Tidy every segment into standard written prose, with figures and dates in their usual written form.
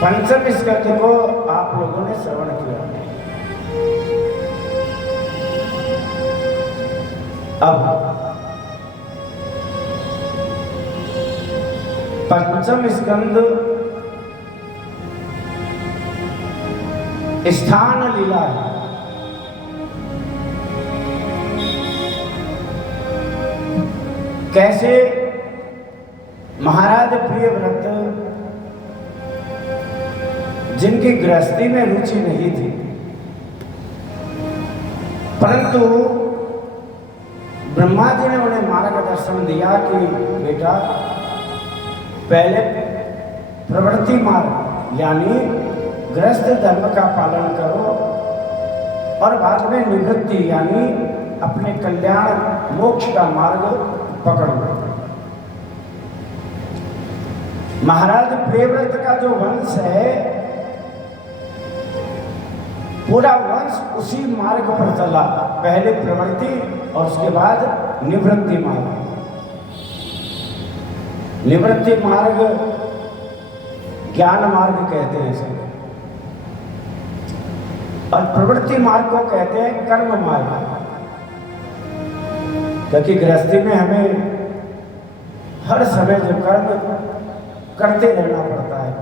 पंचम स्कंद को आप लोगों ने श्रवण किया। अब पंचम स्कंद स्थान लीला है। कैसे महाराज प्रियव्रत जिनकी गृहस्थी में रुचि नहीं थी, परंतु ब्रह्मा जी ने उन्हें मार्गदर्शन दिया कि बेटा पहले प्रवृत्ति मार्ग यानी गृहस्थ धर्म का पालन करो और बाद में निवृत्ति यानी अपने कल्याण मोक्ष का मार्ग पकड़ो। महाराज प्रियव्रत का जो वंश है पूरा वंश उसी मार्ग पर चला, पहले प्रवृत्ति और उसके बाद निवृत्ति मार्ग। निवृत्ति मार्ग ज्ञान मार्ग कहते हैं इसे, और प्रवृत्ति मार्ग को कहते हैं कर्म मार्ग। क्योंकि गृहस्थी में हमें हर समय जो कर्म करते रहना पड़ता है।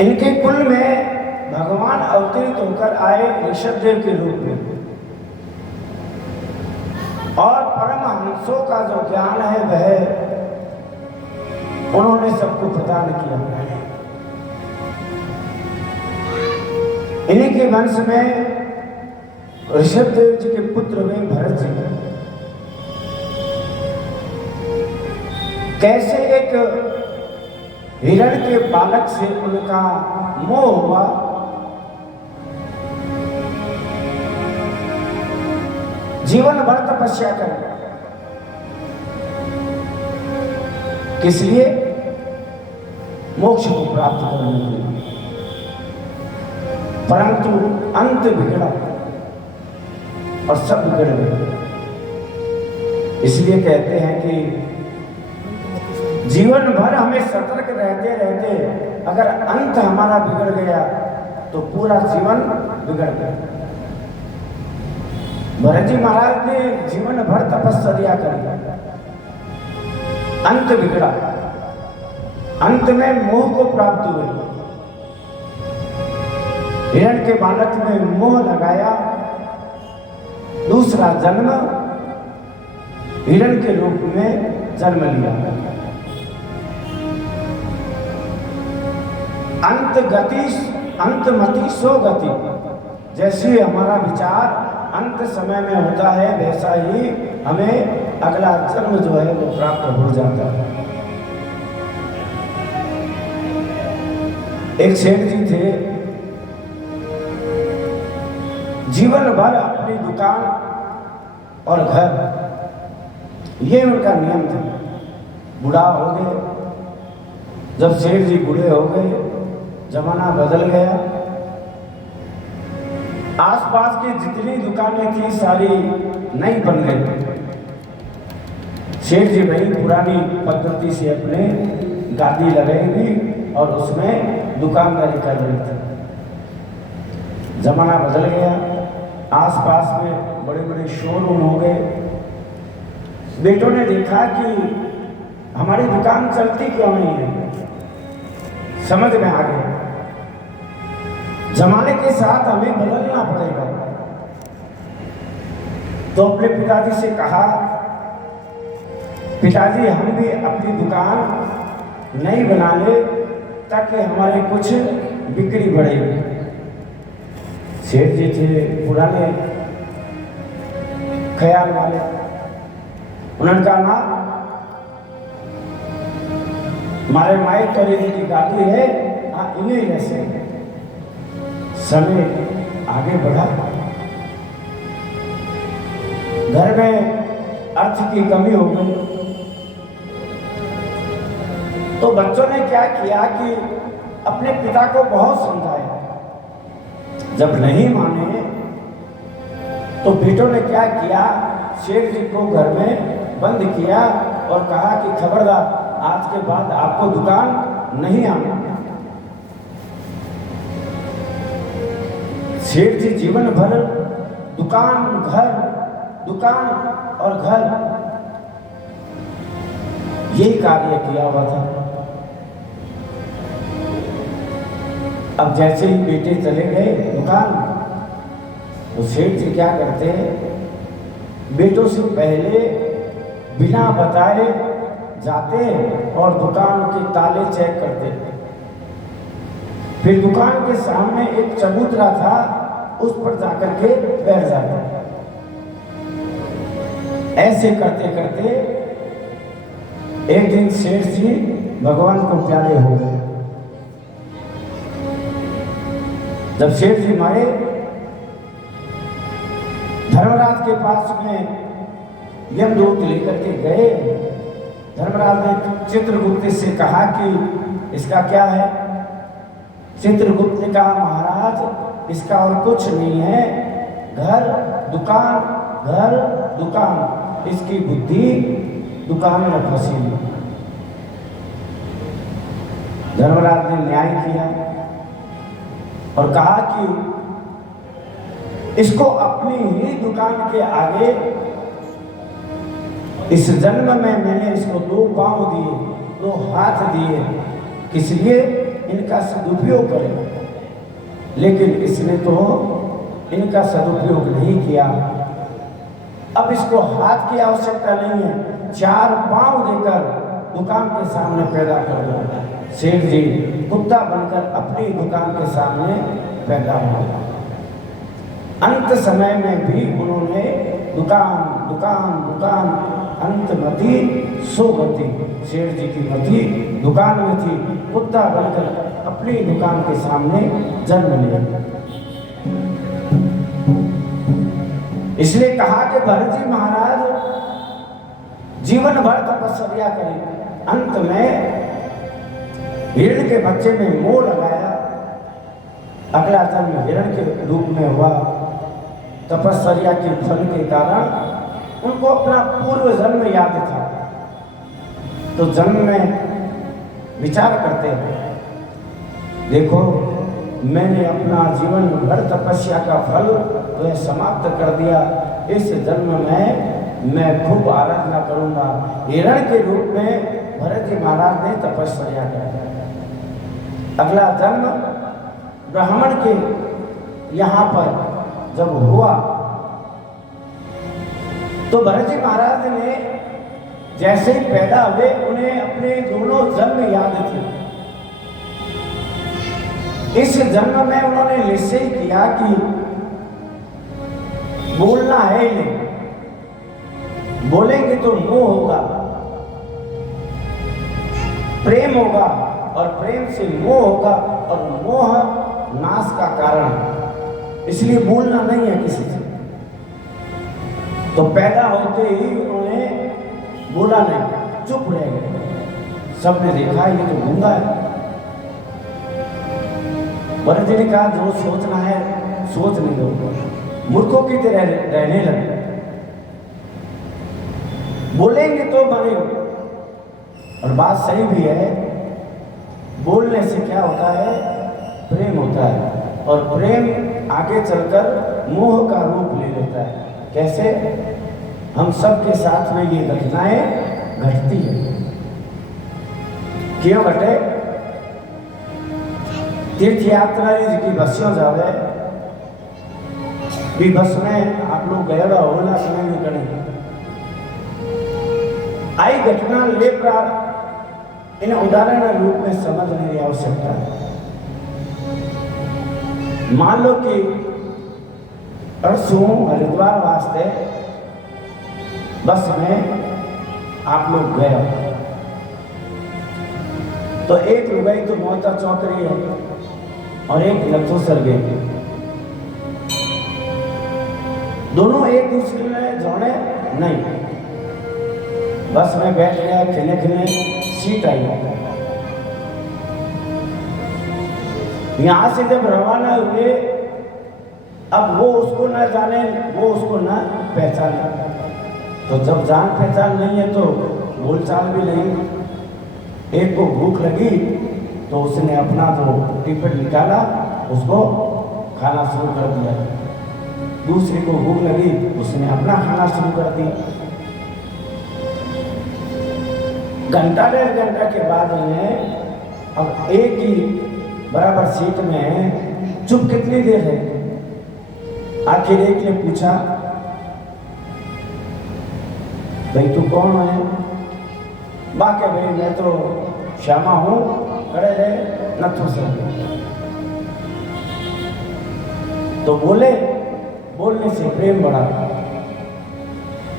इनके कुल में भगवान अवतरित होकर आए ऋषभदेव के रूप में, और परमहंसों का जो ज्ञान है वह उन्होंने सबको प्रदान किया। इन्हीं के वंश में ऋषभदेव जी के पुत्र हुए भरत जी। कैसे एक हिरण के बालक से उनका मोह हुआ, जीवन भर तपस्या कर, किस लिए? मोक्ष को प्राप्त करने के लिए। परंतु अंत बिगड़ा और सब बिगड़ गए। इसलिए कहते हैं कि जीवन भर हमें सतर्क रहते रहते अगर अंत हमारा बिगड़ गया तो पूरा जीवन बिगड़ गया। भरत जी महाराज ने जीवन भर तपस्या करी, अंत बिगड़ा, अंत में मोह को प्राप्त हुए। हिरण के बालक में मोह लगाया, दूसरा जन्म हिरण के रूप में जन्म लिया। अंतमति सो गति, जैसे हमारा विचार अंत समय में होता है वैसा ही हमें अगला जन्म जो है वो प्राप्त हो जाता है। एक सेठ जी थे, जीवन भर अपनी दुकान और घर ये उनका नियम था। बूढ़ा हो गए, जब सेठ जी बूढ़े हो गए, जमाना बदल गया, आसपास की जितनी दुकानें थी सारी नई बन गई। सेठ जी भाई पुरानी पद्धति से अपने गादी लगाएंगी और उसमें दुकानदारी कर रही थी। जमाना बदल गया, आसपास में बड़े बड़े शोरूम हो गए। बेटों ने देखा कि हमारी दुकान चलती क्यों नहीं है, समझ में आ गया जमाने के साथ हमें बदलना पड़ेगा। तो अपने पिताजी से कहा, पिताजी हम भी अपनी दुकान नई बना ले ताकि हमारे कुछ बिक्री बढ़े। सेठ जी थे पुराने ख्याल वाले, उन्होंने कहा ना हमारे माई तोरी की गाती है, हाँ इन्हें जैसे। समय आगे बढ़ा, घर में अर्थ की कमी हो गई, तो बच्चों ने क्या किया कि अपने पिता को बहुत समझाया। जब नहीं माने तो बेटों ने क्या किया, शेर जी को घर में बंद किया और कहा कि खबरदार आज के बाद आपको दुकान नहीं आना। सेठ जी जीवन भर दुकान घर, दुकान और घर यही कार्य किया हुआ था। अब जैसे ही बेटे चले गए दुकान, तो सेठ जी क्या करते हैं, बेटों से पहले बिना बताए जाते और दुकान के ताले चेक करते। फिर दुकान के सामने एक चबूतरा था, उस पर जाकर के बैठ जाते। ऐसे करते करते एक दिन सेठ जी भगवान को प्यारे हो गए। जब सेठ जी मरे, धर्मराज के पास में यमदूत लेकर के गए। धर्मराज ने चित्रगुप्त से कहा कि इसका क्या है। चित्रगुप्त ने कहा महाराज इसका और कुछ नहीं है, घर दुकान, इसकी बुद्धि दुकान में फंसी। धर्मराज ने न्याय किया और कहा कि इसको अपनी ही दुकान के आगे, इस जन्म में मैंने इसको 2 पांव दिए, 2 हाथ दिए, किस लिए इनका सदुपयोग करें, लेकिन इसने तो इनका सदुपयोग नहीं किया। अब इसको हाथ की आवश्यकता नहीं है, 4 पांव देकर दुकान के सामने पैदा कर दो। सेठ जी कुत्ता बनकर अपनी दुकान के सामने पैदा हुआ। अंत समय में भी उन्होंने दुकान अंतमति सोगति, सेठ जी की मति दुकान में थी, कुत्ता बनकर अपनी दुकान के सामने जन्म लिया। इसलिए कहा कि भरत जी महाराज जीवन भर तपस्या करें, अंत में हिरण के बच्चे में मोह लगाया, अगला जन्म हिरण के रूप में हुआ। तपस्या के फल के कारण उनको अपना पूर्व जन्म याद था, तो जन्म में विचार करते हैं, देखो मैंने अपना जीवन भर तपस्या का फल तो समाप्त कर दिया, इस जन्म में मैं खूब आराधना करूंगा। हिरण के रूप में भरत जी महाराज ने तपस्या कर, अगला जन्म ब्राह्मण के यहाँ पर जब हुआ तो भरत जी महाराज ने जैसे ही पैदा हुए उन्हें अपने दोनों जन्म याद थे। इस जन्म में उन्होंने निश्चय किया कि बोलना है ही नहीं, बोलेंगे तो मोह होगा, प्रेम होगा और प्रेम से मोह होगा और मोह नाश का कारण, इसलिए बोलना नहीं है किसी से। तो पैदा होते ही उन्होंने बोला नहीं, चुप रह गए। सबने देखा ये तो गूंगा है। भरत जी ने कहा जो सोचना है सोच नहीं दो, मूर्खों की तरह रहने लगे, बोलेंगे तो बनेंगे। और बात सही भी है, बोलने से क्या होता है, प्रेम होता है, और प्रेम आगे चलकर मोह का रूप ले लेता है। कैसे? हम सबके साथ में ये घटनाएं घटती है। क्यों घटे? तीर्थ यात्रा की बसियों जावे भी, बस में आप लोग गए होला समय में करें आई घटना ले प्राप्त, इन उदाहरण रूप में समझने की आवश्यकता है। मान लो कि परसों हरिद्वार वास्ते बस में आप लोग गए, तो एक रुपये तो मोहता चौकरी है और एक लखोसर गए, दोनों एक दूसरे में जोड़े नहीं। बस में बैठ गया, खिले खिले सीट आई, यहां से जब रवाना हुए, अब वो उसको न जाने, वो उसको न पहचाने, तो जब जान पहचान नहीं है तो बोलचाल भी नहीं, एक को भूख लगी तो उसने अपना जो टिफिन निकाला, उसको खाना शुरू कर दिया। दूसरे को भूख लगी, उसने अपना खाना शुरू कर दिया। घंटा 1.5 घंटा के बाद में अब एक ही बराबर सीट में चुप कितनी देर है। आखिर एक ने पूछा, भाई तू कौन है? बाकी भाई मैं तो श्यामा हूं, खड़े रहे नथु सर। तो बोलने से प्रेम बढ़ा।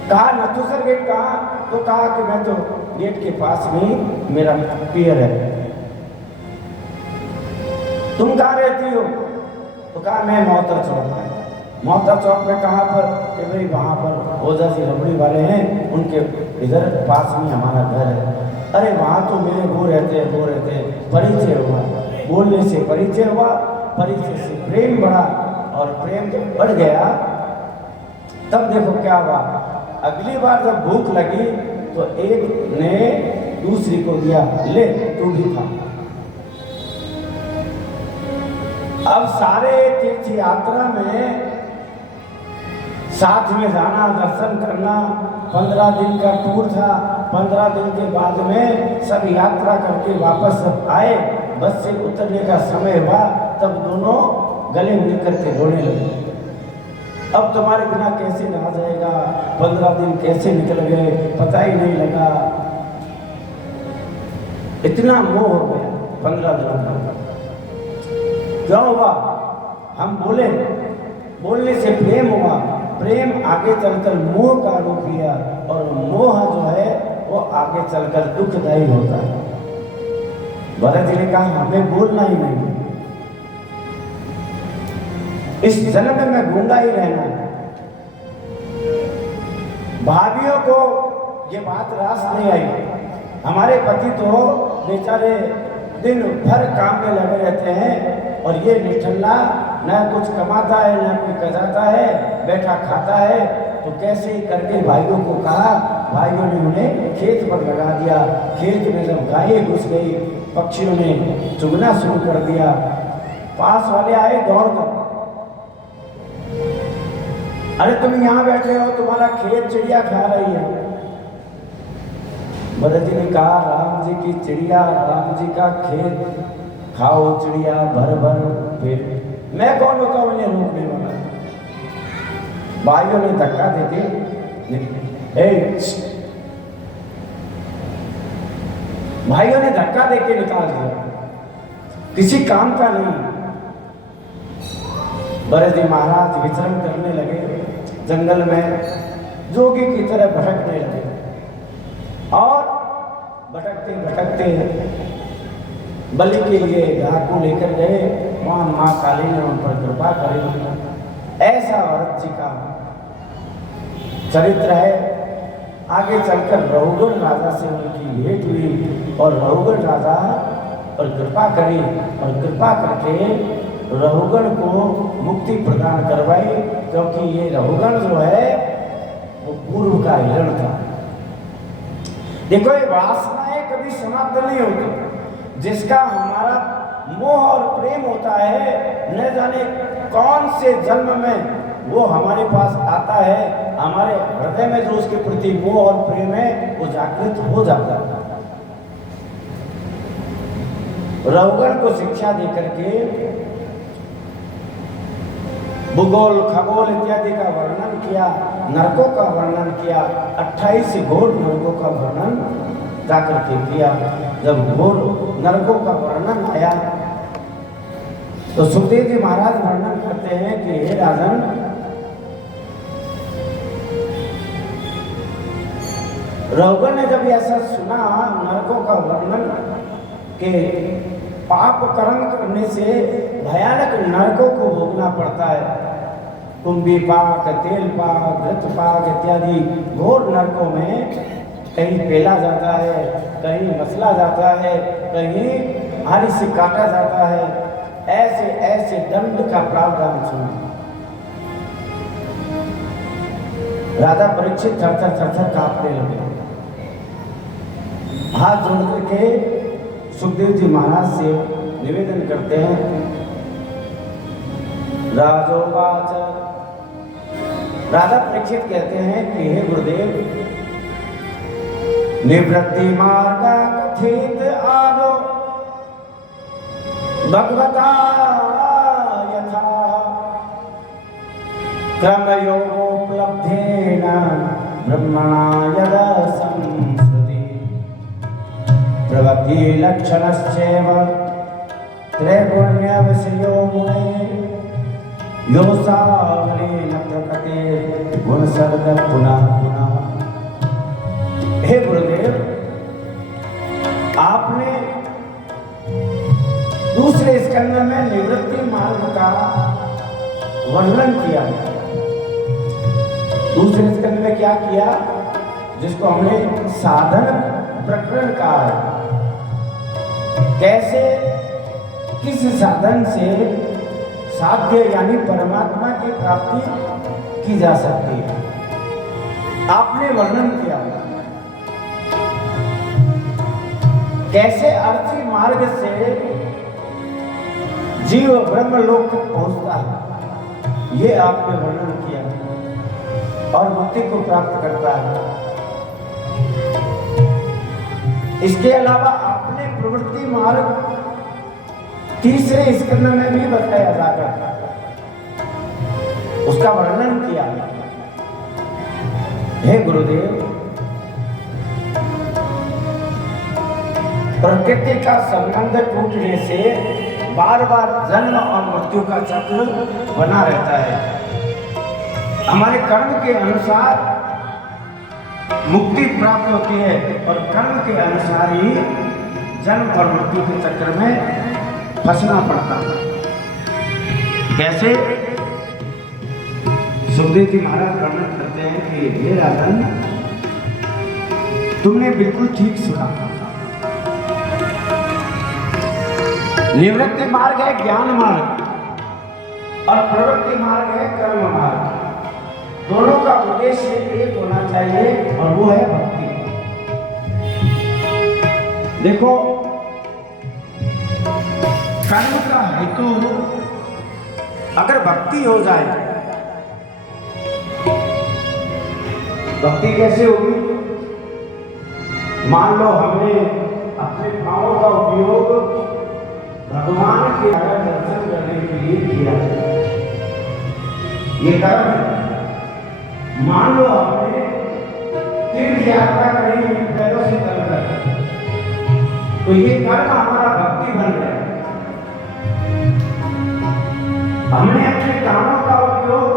कहा नथु सर गेट कहा? तो कहा कि मैं तो गेट के पास में मेरा पियर है। तुम कहाँ रहती हो? तो कहा मैं मोहतर चौक में। मोहतर चौक में कहाँ पर? कि भाई वहाँ पर ओझा जी रबड़ी वाले हैं, उनके इधर पास में हमारा घर है। अरे वहाँ तो मेरे वो रहते हैं। परिचय हुआ, बोलने से परिचय हुआ, परिचय से प्रेम बढ़ा, और प्रेम जब बढ़ गया तब देखो क्या हुआ। अगली बार जब भूख लगी तो एक ने दूसरी को दिया, ले तू भी खा। अब सारे तीर्थ यात्रा में साथ में जाना, दर्शन करना, 15 दिन का टूर था। 15 दिन के बाद में सब यात्रा करके वापस आए, बस से उतरने का समय हुआ, तब दोनों गले मिलकर के रोने लगे। अब तुम्हारे बिना कैसे रहा जाएगा, 15 दिन कैसे निकल गए पता ही नहीं लगा। इतना मोह हो गया 15 दिनों का। क्यों हुआ? हम बोलने से प्रेम हुआ, प्रेम आगे चलकर मोह का रूप लिया, और मोह जो है वो आगे चलकर दुखदायी होता है। भरत जी ने कहा हमें बोलना ही नहीं, इस जन्म में गूंगा ही रहना है। भाभियों को ये बात रास नहीं आई। हमारे पति तो बेचारे दिन भर काम में लगे रहते हैं, और ये निठल्ला न कुछ कमाता है न कुछ कजाता है, बैठा खाता है। तो कैसे ही करके भाइयों को कहा, भाइयों ने उन्हें खेत पर लगा दिया। खेत में जब गायें घुस गई, पक्षियों ने चुगना शुरू कर दिया। पास वाले आए दौड़कर, अरे तुम यहाँ बैठे हो, तुम्हारा खेत चिड़िया खा रही है। भरत जी ने कहा राम जी की चिड़िया, राम जी का खेत, खाओ चिड़िया भर भर पेट, मैं कौन होता हूँ इन्हें रोकने वाला। भाइयों ने धक्का देते भाइयों ने धक्का देके निकाल दिया, किसी काम का नहीं। भरत जी महाराज विचरण करने लगे जंगल में, जोगी की तरह भटकने लगे, और भटकते भटकते बलि के लिए घाट को लेकर गए। वहां माँ काली ने उन पर कृपा करी। ऐसा भरत जी का चरित्र है। आगे चलकर रहुगण राजा से उनकी भेंट हुई, और रहुगण राजा पर कृपा करी, और कृपा करके रहुगण को मुक्ति प्रदान करवाई, क्योंकि ये रहुगण जो है वो पूर्व का हिरण था। देखो ये वासनाएं कभी समाप्त नहीं होती। जिसका हमारा मोह और प्रेम होता है, न जाने कौन से जन्म में वो हमारे पास आता है, हमारे हृदय में जो उसके प्रति मोह और प्रेम है वो जागृत हो जाता है। रहुगण को शिक्षा देकर के भूगोल, खगोल इत्यादि का वर्णन किया, नरकों का वर्णन किया। 28 घोर नरकों का वर्णन जाकर के किया। जब घोर नरकों का वर्णन आया तो सुखदेव जी महाराज वर्णन करते हैं कि हे राजन, रहुगण ने जब ऐसा सुना नरकों का वर्णन के पाप कर्म करने से भयानक नरकों को भोगना पड़ता है, कुंभी पाक, तेल पाक, घृत पाक इत्यादि घोर नरकों में कहीं पेला जाता है, कहीं मसला जाता है, कहीं हारी से काटा जाता है। ऐसे ऐसे दंड का प्रावधान सुना। राजा परीक्षित थर थर कांपने लगे, हाथ जोड़ करके सुखदेव जी महाराज से निवेदन करते हैं। राजोवाच, राजा परीक्षित कहते हैं कि हे गुरुदेव, निवृत्ति मार्ग कथित आदो भगवता यथा क्रमयोगोपलब्धेन ब्रह्मणा यदा संस्कृति प्रवृत्ति लक्षणश्चैव त्रैगुण्य विषयो मुने यो सावलेन प्रकटे गुण सर्ग पुनः पुनः। हे गुरुदेव, आपने दूसरे स्कंद में निवृत्ति मार्ग का वर्णन किया। दूसरे स्कंद में क्या किया, जिसको हमने साधन प्रकरण कहा है। कैसे किस साधन से साध्य यानी परमात्मा की प्राप्ति की जा सकती है, आपने वर्णन किया। कैसे अर्थी मार्ग से जीव ब्रह्मलोक तक पहुंचता है, ये आपने वर्णन किया और मुक्ति को प्राप्त करता है। इसके अलावा आपने प्रवृत्ति मार्ग तीसरे स्कंद में भी बताया जाकर उसका वर्णन किया। हे गुरुदेव, प्रकृति का संबंध टूटने से बार बार जन्म और मृत्यु का चक्र बना रहता है। हमारे कर्म के अनुसार मुक्ति प्राप्त होती है और कर्म के अनुसार ही जन्म और मृत्यु के चक्र में फंसना पड़ता है। कैसे? सुखदेव जी महाराज वर्णन करते हैं कि हे राजन, तुमने बिल्कुल ठीक सुना। निवृत्ति मार्ग है ज्ञान मार्ग और प्रवृत्ति मार्ग है कर्म मार्ग। दोनों का उद्देश्य एक होना चाहिए और वो है भक्ति। देखो, कर्म का हेतु अगर भक्ति हो जाए, भक्ति कैसे होगी? मान लो हमने अपने भावों का उपयोग भगवान के दर्शन करने के लिए किया, ये कर्म है। मान लो हमने तीर्थ यात्रा करी पैरों से चलकर, तो ये कर्म हमारा भक्ति बन गया। हमने अपने कामों का उपयोग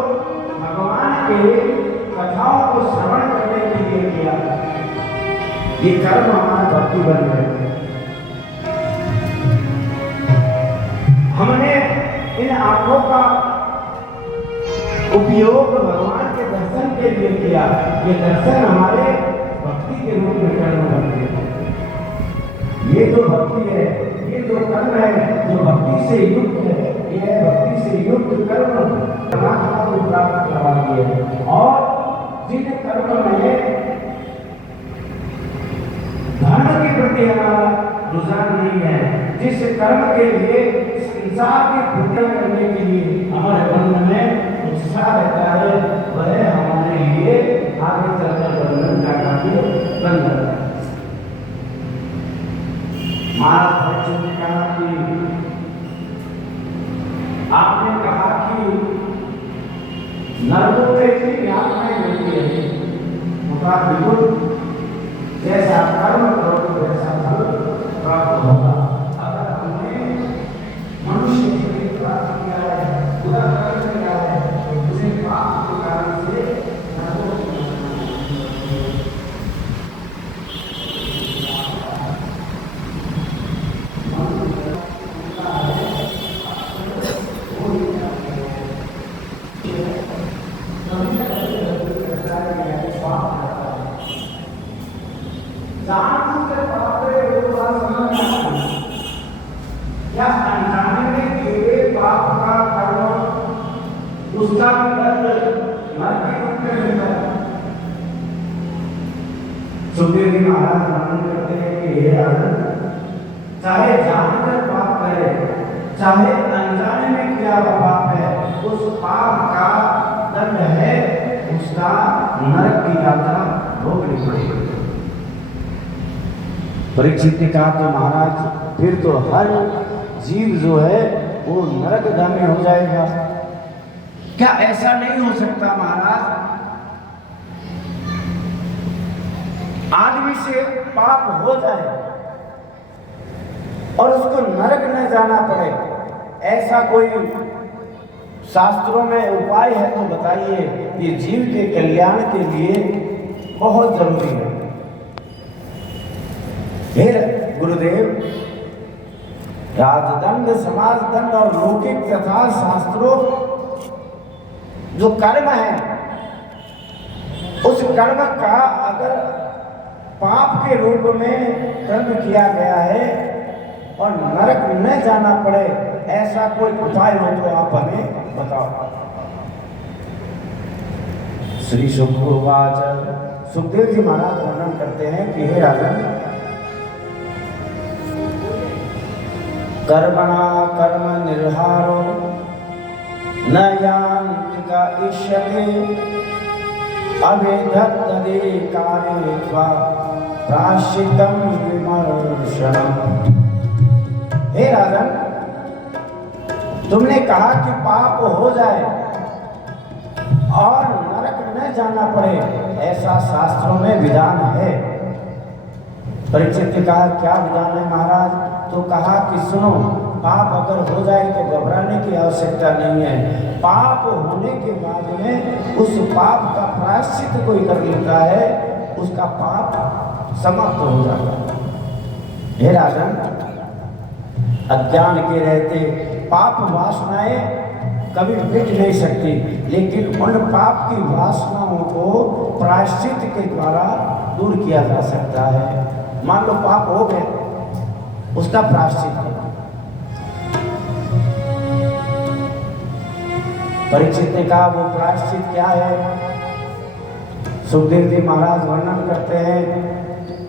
भगवान के कथाओं को श्रवण करने के लिए किया, ये कर्म हमारा भक्ति बन गया। हमने इन आंखों का उपयोग भगवान के दर्शन के लिए किया, ये दर्शन हमारे भक्ति के रूप में कर्म करते हैं। ये जो भक्ति है, ये जो कर्म है, जो भक्ति से युक्त है, ये भक्ति से युक्त कर्म परमात्मा को प्राप्त करवाती है। और जिन कर्म में धर्म के प्रति हमारा रुझान नहीं है, जिस कर्म के लिए संसार की पूजा करने के लिए हमारे मन में उत्साह रहता है, वह हमारे लिए आगे चलकर बंधन का काफी बन जाता है। महाराज ने कहा कि आपने कहा कि नरकों में इतनी यातनाएं मिलती है, उनका बिल्कुल जैसा कर्म करोगे वैसा फल प्राप्त होगा। अगर हमने मनुष्य के लिए प्राप्त किया है, बुरा कर्म किया है, तो उसे पाप के कारण से या अनजाने में किए पाप का कर्म उसका भी दंड नरक के रूप में मिलता है। सुखदेव जी महाराज वर्णन करते हैं कि हे राजन, चाहे जानकर पाप करे, चाहे अनजाने में किया हुआ पाप है, उस पाप का दंड है उसका नरक की यात्रा भोगनी पड़ेगी। परीक्षित ने कहा तो महाराज फिर तो हर जीव जो है वो नरकगामी हो जाएगा। क्या ऐसा नहीं हो सकता महाराज? आदमी से पाप हो जाए और उसको नरक न जाना पड़े, ऐसा कोई शास्त्रों में उपाय है तो बताइए। ये जीव के कल्याण के लिए बहुत जरूरी है। फिर गुरुदेव राजदंड, समाज दंड और लौकिक तथा शास्त्रों जो कर्म है, उस कर्म का अगर पाप के रूप में दंड किया गया है और नरक न जाना पड़े, ऐसा कोई उपाय हो तो आप हमें बताओ। श्री सुखदेव जी महाराज वर्णन करते हैं कि हे राजन, कर्मणा कर्म निर्हारो न यांतिका इष्यते अवेधत्तदे कार्ये त्वा प्राश्चितम विमर्शनम्। हे राजन, तुमने कहा कि पाप हो जाए और नरक न जाना पड़े, ऐसा शास्त्रों में विधान है। परीक्षित ने कहा क्या विधान है महाराज? तो कहा कि सुनो, पाप अगर हो जाए तो घबराने की आवश्यकता नहीं है। पाप होने के बाद में उस पाप का प्रायश्चित कोई कर लेता है, उसका पाप समाप्त हो जाता है। हे राजन, अज्ञान के रहते पाप वासनाएं कभी मिट नहीं सकती, लेकिन उन पाप की वासनाओं को प्रायश्चित के द्वारा दूर किया जा सकता है। मान लो पाप हो गए, उसका प्रायश्चित है। परीक्षित ने कहा वो प्रायश्चित क्या है? सुखदेव जी महाराज वर्णन करते हैं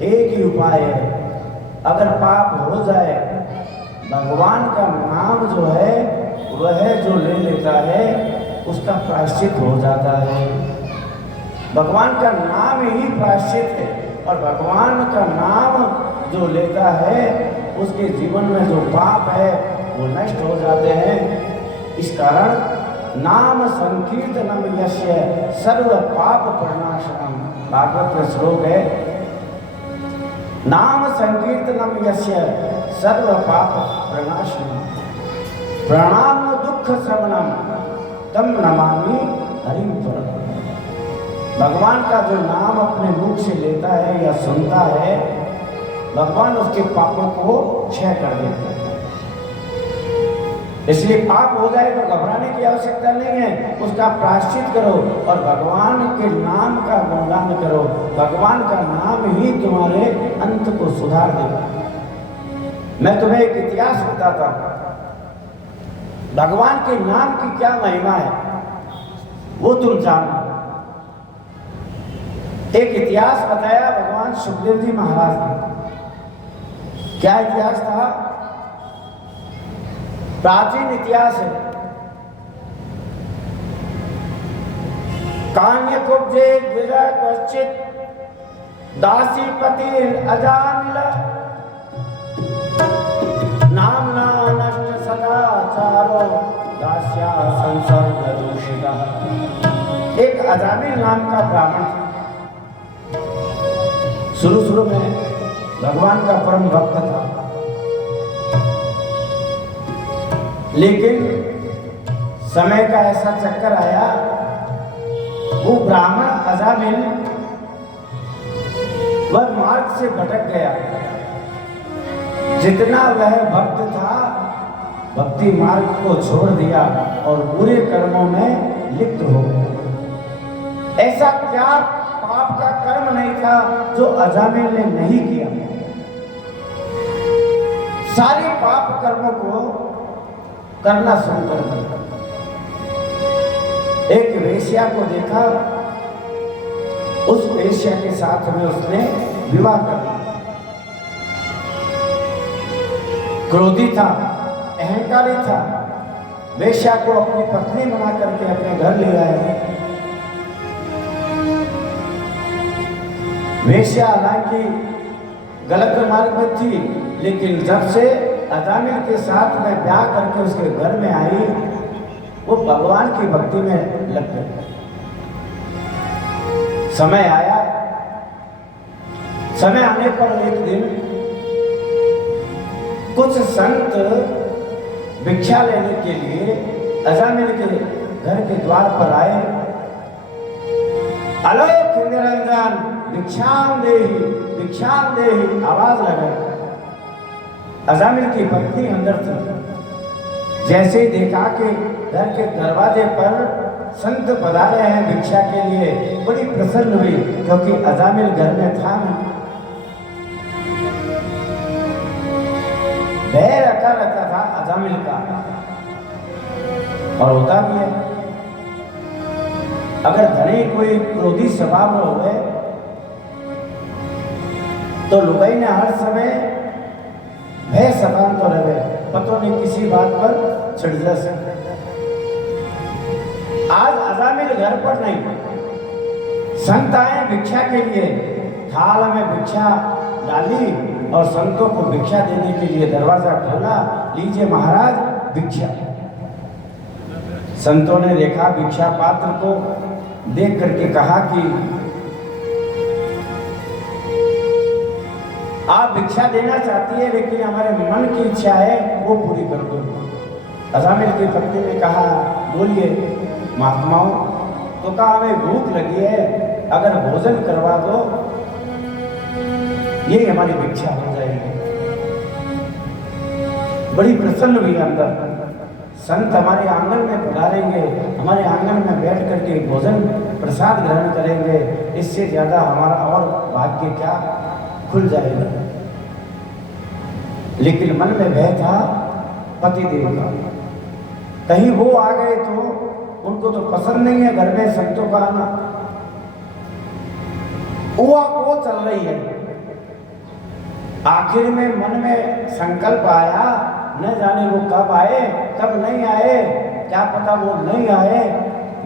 एक ही उपाय है। अगर पाप हो जाए, भगवान का नाम जो है वह जो ले लेता है उसका प्रायश्चित हो जाता है। भगवान का नाम ही प्रायश्चित है और भगवान का नाम जो लेता है उसके जीवन में जो पाप है वो नष्ट हो जाते हैं। इस कारण नाम संकीर्तनम यस्य सर्व पाप प्रणाशनम, भागवत में श्लोक है, नाम संकीर्तनम यस्य सर्व पाप प्रणाशनम प्रणाम दुख श्रवणम तम नमामि हरिम परम। भगवान का जो नाम अपने मुख से लेता है या सुनता है, भगवान उसके पापों को क्षय कर देते हैं। इसलिए पाप हो जाए तो घबराने की आवश्यकता नहीं है, उसका प्रायश्चित करो और भगवान के नाम का गुणगान करो। भगवान का नाम ही तुम्हारे अंत को सुधार देगा। मैं तुम्हें एक इतिहास बताता हूं, भगवान के नाम की क्या महिमा है वो तुम जानो। एक इतिहास बताया भगवान सुखदेव जी महाराज ने। क्या इतिहास था? प्राचीन इतिहास है। कान्य कुब्जे विजय कश्चित दासीपति अजामिल नामना नष्ट सदाचारो दास्या संसर्ग दूषिता। एक अजामिल नाम का ब्राह्मण था। शुरू में भगवान का परम भक्त था, लेकिन समय का ऐसा चक्कर आया, वो ब्राह्मण अजामिल वह मार्ग से भटक गया। जितना वह भक्त था, भक्ति मार्ग को छोड़ दिया और बुरे कर्मों में लिप्त हो गया। ऐसा क्या पाप का कर्म नहीं था जो अजामिल ने नहीं किया? सारे पाप कर्मों को करना शुरू कर दिया। एक वेश्या को देखा, उस वेश्या के साथ में उसने विवाह कर लिया। क्रोधी था, अहंकारी था, वेश्या को अपनी पत्नी बना करके अपने घर ले आए। वेश्या हालांकि गलत मार्ग में थी, लेकिन जब से अजामिल के साथ में ब्याह करके उसके घर में आई, वो भगवान की भक्ति में लग गई। समय आया, समय आने पर एक दिन कुछ संत भिक्षा लेने के लिए अजामिल के घर के द्वार पर आए। आलोक निरंजन भिक्षाम देहि आवाज लगाई। अजामिल की पत्नी अंदर थी। जैसे ही देखा कि घर के दरवाजे पर संत पधारे हैं भिक्षा के लिए, बड़ी प्रसन्न हुई, क्योंकि अजामिल घर में था नहीं। भय रखा रहता था अजामिल का, और होता भी है। अगर धनी कोई क्रोधी स्वभाव में हो गए तो लुगाई ने हर समय भय सतान तो रहे, पतो नहीं किसी बात पर चढ़ जा सकते। आज अजामिल घर पर नहीं, संत आए भिक्षा के लिए, थाल में भिक्षा डाली और संतों को भिक्षा देने के लिए दरवाजा खोला। लीजिए महाराज भिक्षा। संतों ने देखा भिक्षा पात्र को, देख करके कहा कि आप भिक्षा देना चाहती है, लेकिन हमारे मन की इच्छा है वो पूरी कर दो। अजामिल की पत्नी ने कहा बोलिए महात्माओं। तो कहा हमें भूख लगी है, अगर भोजन करवा दो ये हमारी भिक्षा हो जाएगी। बड़ी प्रसन्न हुई अंदर। संत हमारे आंगन में पधारेंगे, हमारे आंगन में बैठ करके भोजन प्रसाद ग्रहण करेंगे, इससे ज्यादा हमारा और भाग्य क्या खुल जाएगा। लेकिन मन में भय था पतिदेव का, कहीं वो आ गए तो उनको तो पसंद नहीं है घर में संतों का आना। हुआ वो चल रही है। आखिर में मन में संकल्प आया, न जाने वो कब आए कब नहीं आए, क्या पता वो नहीं आए।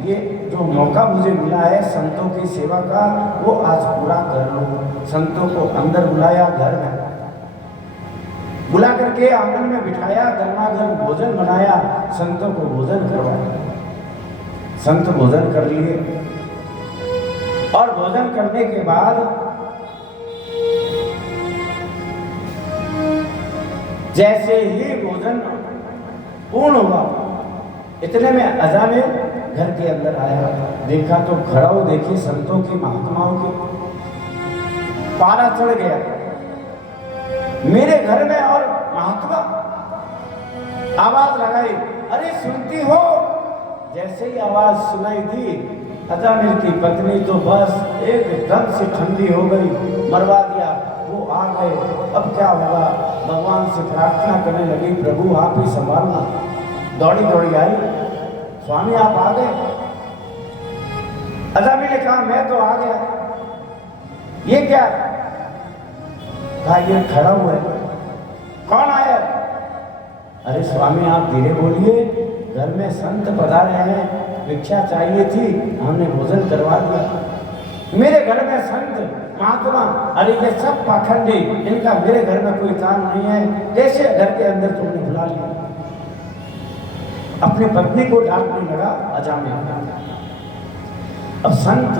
ये जो मौका मुझे मिला है संतों की सेवा का, वो आज पूरा कर लूं। संतों को अंदर बुलाया, घर में बुला करके आंगन में बिठाया, गर्मागर्म भोजन बनाया, संतों को भोजन करवाया। संत भोजन कर लिए और भोजन करने के बाद जैसे ही भोजन पूर्ण हुआ, इतने में अजामिल घर के अंदर आया। देखा तो खड़ाऊ देखी संतों की, महात्माओं की, पारा चढ़ गया मेरे घर में। और महात्मा आवाज लगाई, अरे सुनती हो? जैसे ही आवाज सुनाई दी, अजामिल की पत्नी तो बस एकदम से ठंडी हो गई, मरवा दिया। वो आ गए, अब क्या होगा? भगवान से प्रार्थना करने लगी, प्रभु आप ही संभालना। दौड़ी दौड़ी आई, स्वामी आप आ गए? अजामिल ने कहा मैं तो आ गया। ये क्या? कहा ये खड़ा हुआ है। कौन आया? अरे स्वामी आप धीरे बोलिए, घर में संत पधारे हैं, भिक्षा चाहिए थी, हमने भोजन करवा दिया। मेरे घर में संत महात्मा, अरे ये सब पाखंडी, इनका मेरे घर में कोई काम नहीं है, कैसे घर के अंदर तुमने बुला लिया? अपनी पत्नी को डांटने लगा अजामिल। अब संत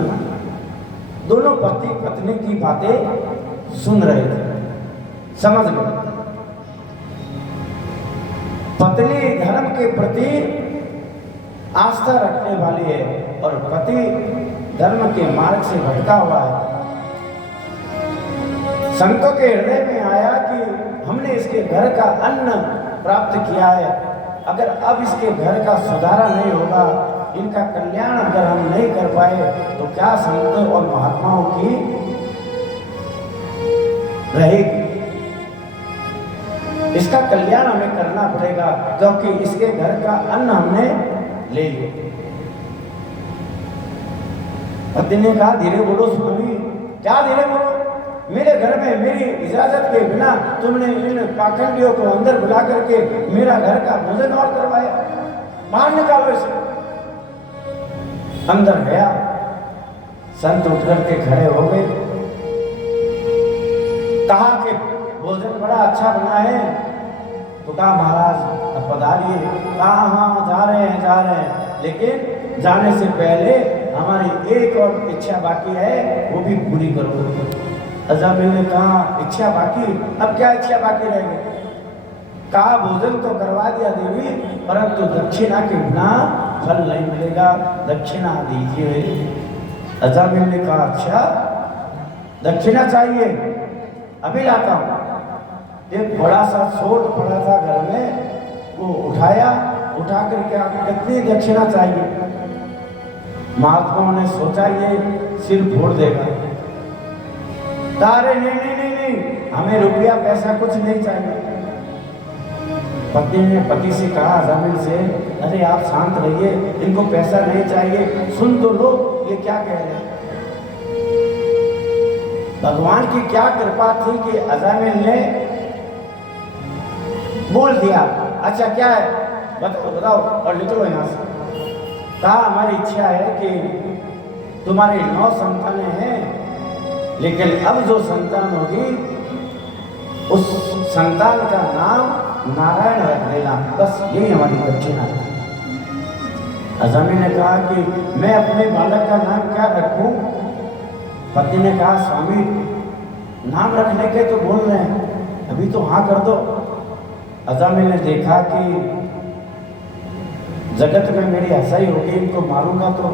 दोनों पति पत्नी की बातें सुन रहे थे, समझ गए। पत्नी धर्म के प्रति आस्था रखने वाली है और पति धर्म के मार्ग से भटका हुआ है। संतों के हृदय में आया कि हमने इसके घर का अन्न प्राप्त किया है, अगर अब इसके घर का सुधारा नहीं होगा, इनका कल्याण अगर हम नहीं कर पाए तो क्या संतों और महात्माओं की रहेगी। इसका कल्याण हमें करना पड़ेगा, क्योंकि इसके घर का अन्न हमने ले लिया। पति ने कहा धीरे बोलो स्वामी। क्या धीरे बोलो? मेरे घर में मेरी इजाजत के बिना तुमने इन पाखंडियों को अंदर बुला करके मेरा घर का भोजन और करवाया, बाहर निकालो इसे। अंदर गया, संत उठ करके खड़े हो गए, कहा कि भोजन बड़ा अच्छा बना है। तो कहा महाराज अब पधारिए। कहा हाँ जा रहे हैं, लेकिन जाने से पहले हमारी एक और इच्छा बाकी है, वो भी पूरी करो। अजामिल ने कहा इच्छा बाकी? अब क्या इच्छा बाकी रह गई? कहा भोजन तो करवा दिया देवी, परंतु दक्षिणा के बिना फल नहीं मिलेगा, दक्षिणा दीजिए। अजामिल ने कहा अच्छा दक्षिणा चाहिए, अभी लाता हूँ। एक बड़ा सा सोट पड़ा था घर में, वो उठाया, उठा करके आपको कितनी दक्षिणा चाहिए? महात्माओं ने सोचा ये सिर फोड़ देगा। तारे नहीं, हमें रुपया पैसा कुछ नहीं चाहिए। पत्नी ने पति से कहा अजामिल से, अरे आप शांत रहिए, इनको पैसा नहीं चाहिए, सुन तो लो ये क्या कह रहे हैं। भगवान की क्या कृपा थी कि अजामिल ने बोल दिया अच्छा क्या है बताओ और निकलो यहाँ से। कहा हमारी इच्छा है कि तुम्हारी 9 संतानें हैं, लेकिन अब जो संतान होगी उस संतान का नाम नारायण रख देना, बस यही हमारी दक्षिणा है। अजामिल ने कहा कि मैं अपने बालक का नाम क्या रखूं? पति ने कहा स्वामी नाम रखने के तो बोल रहे हैं, अभी तो हाँ कर दो। अजामिल ने देखा कि जगत में मेरी हंसाई होगी, इनको मारूंगा तो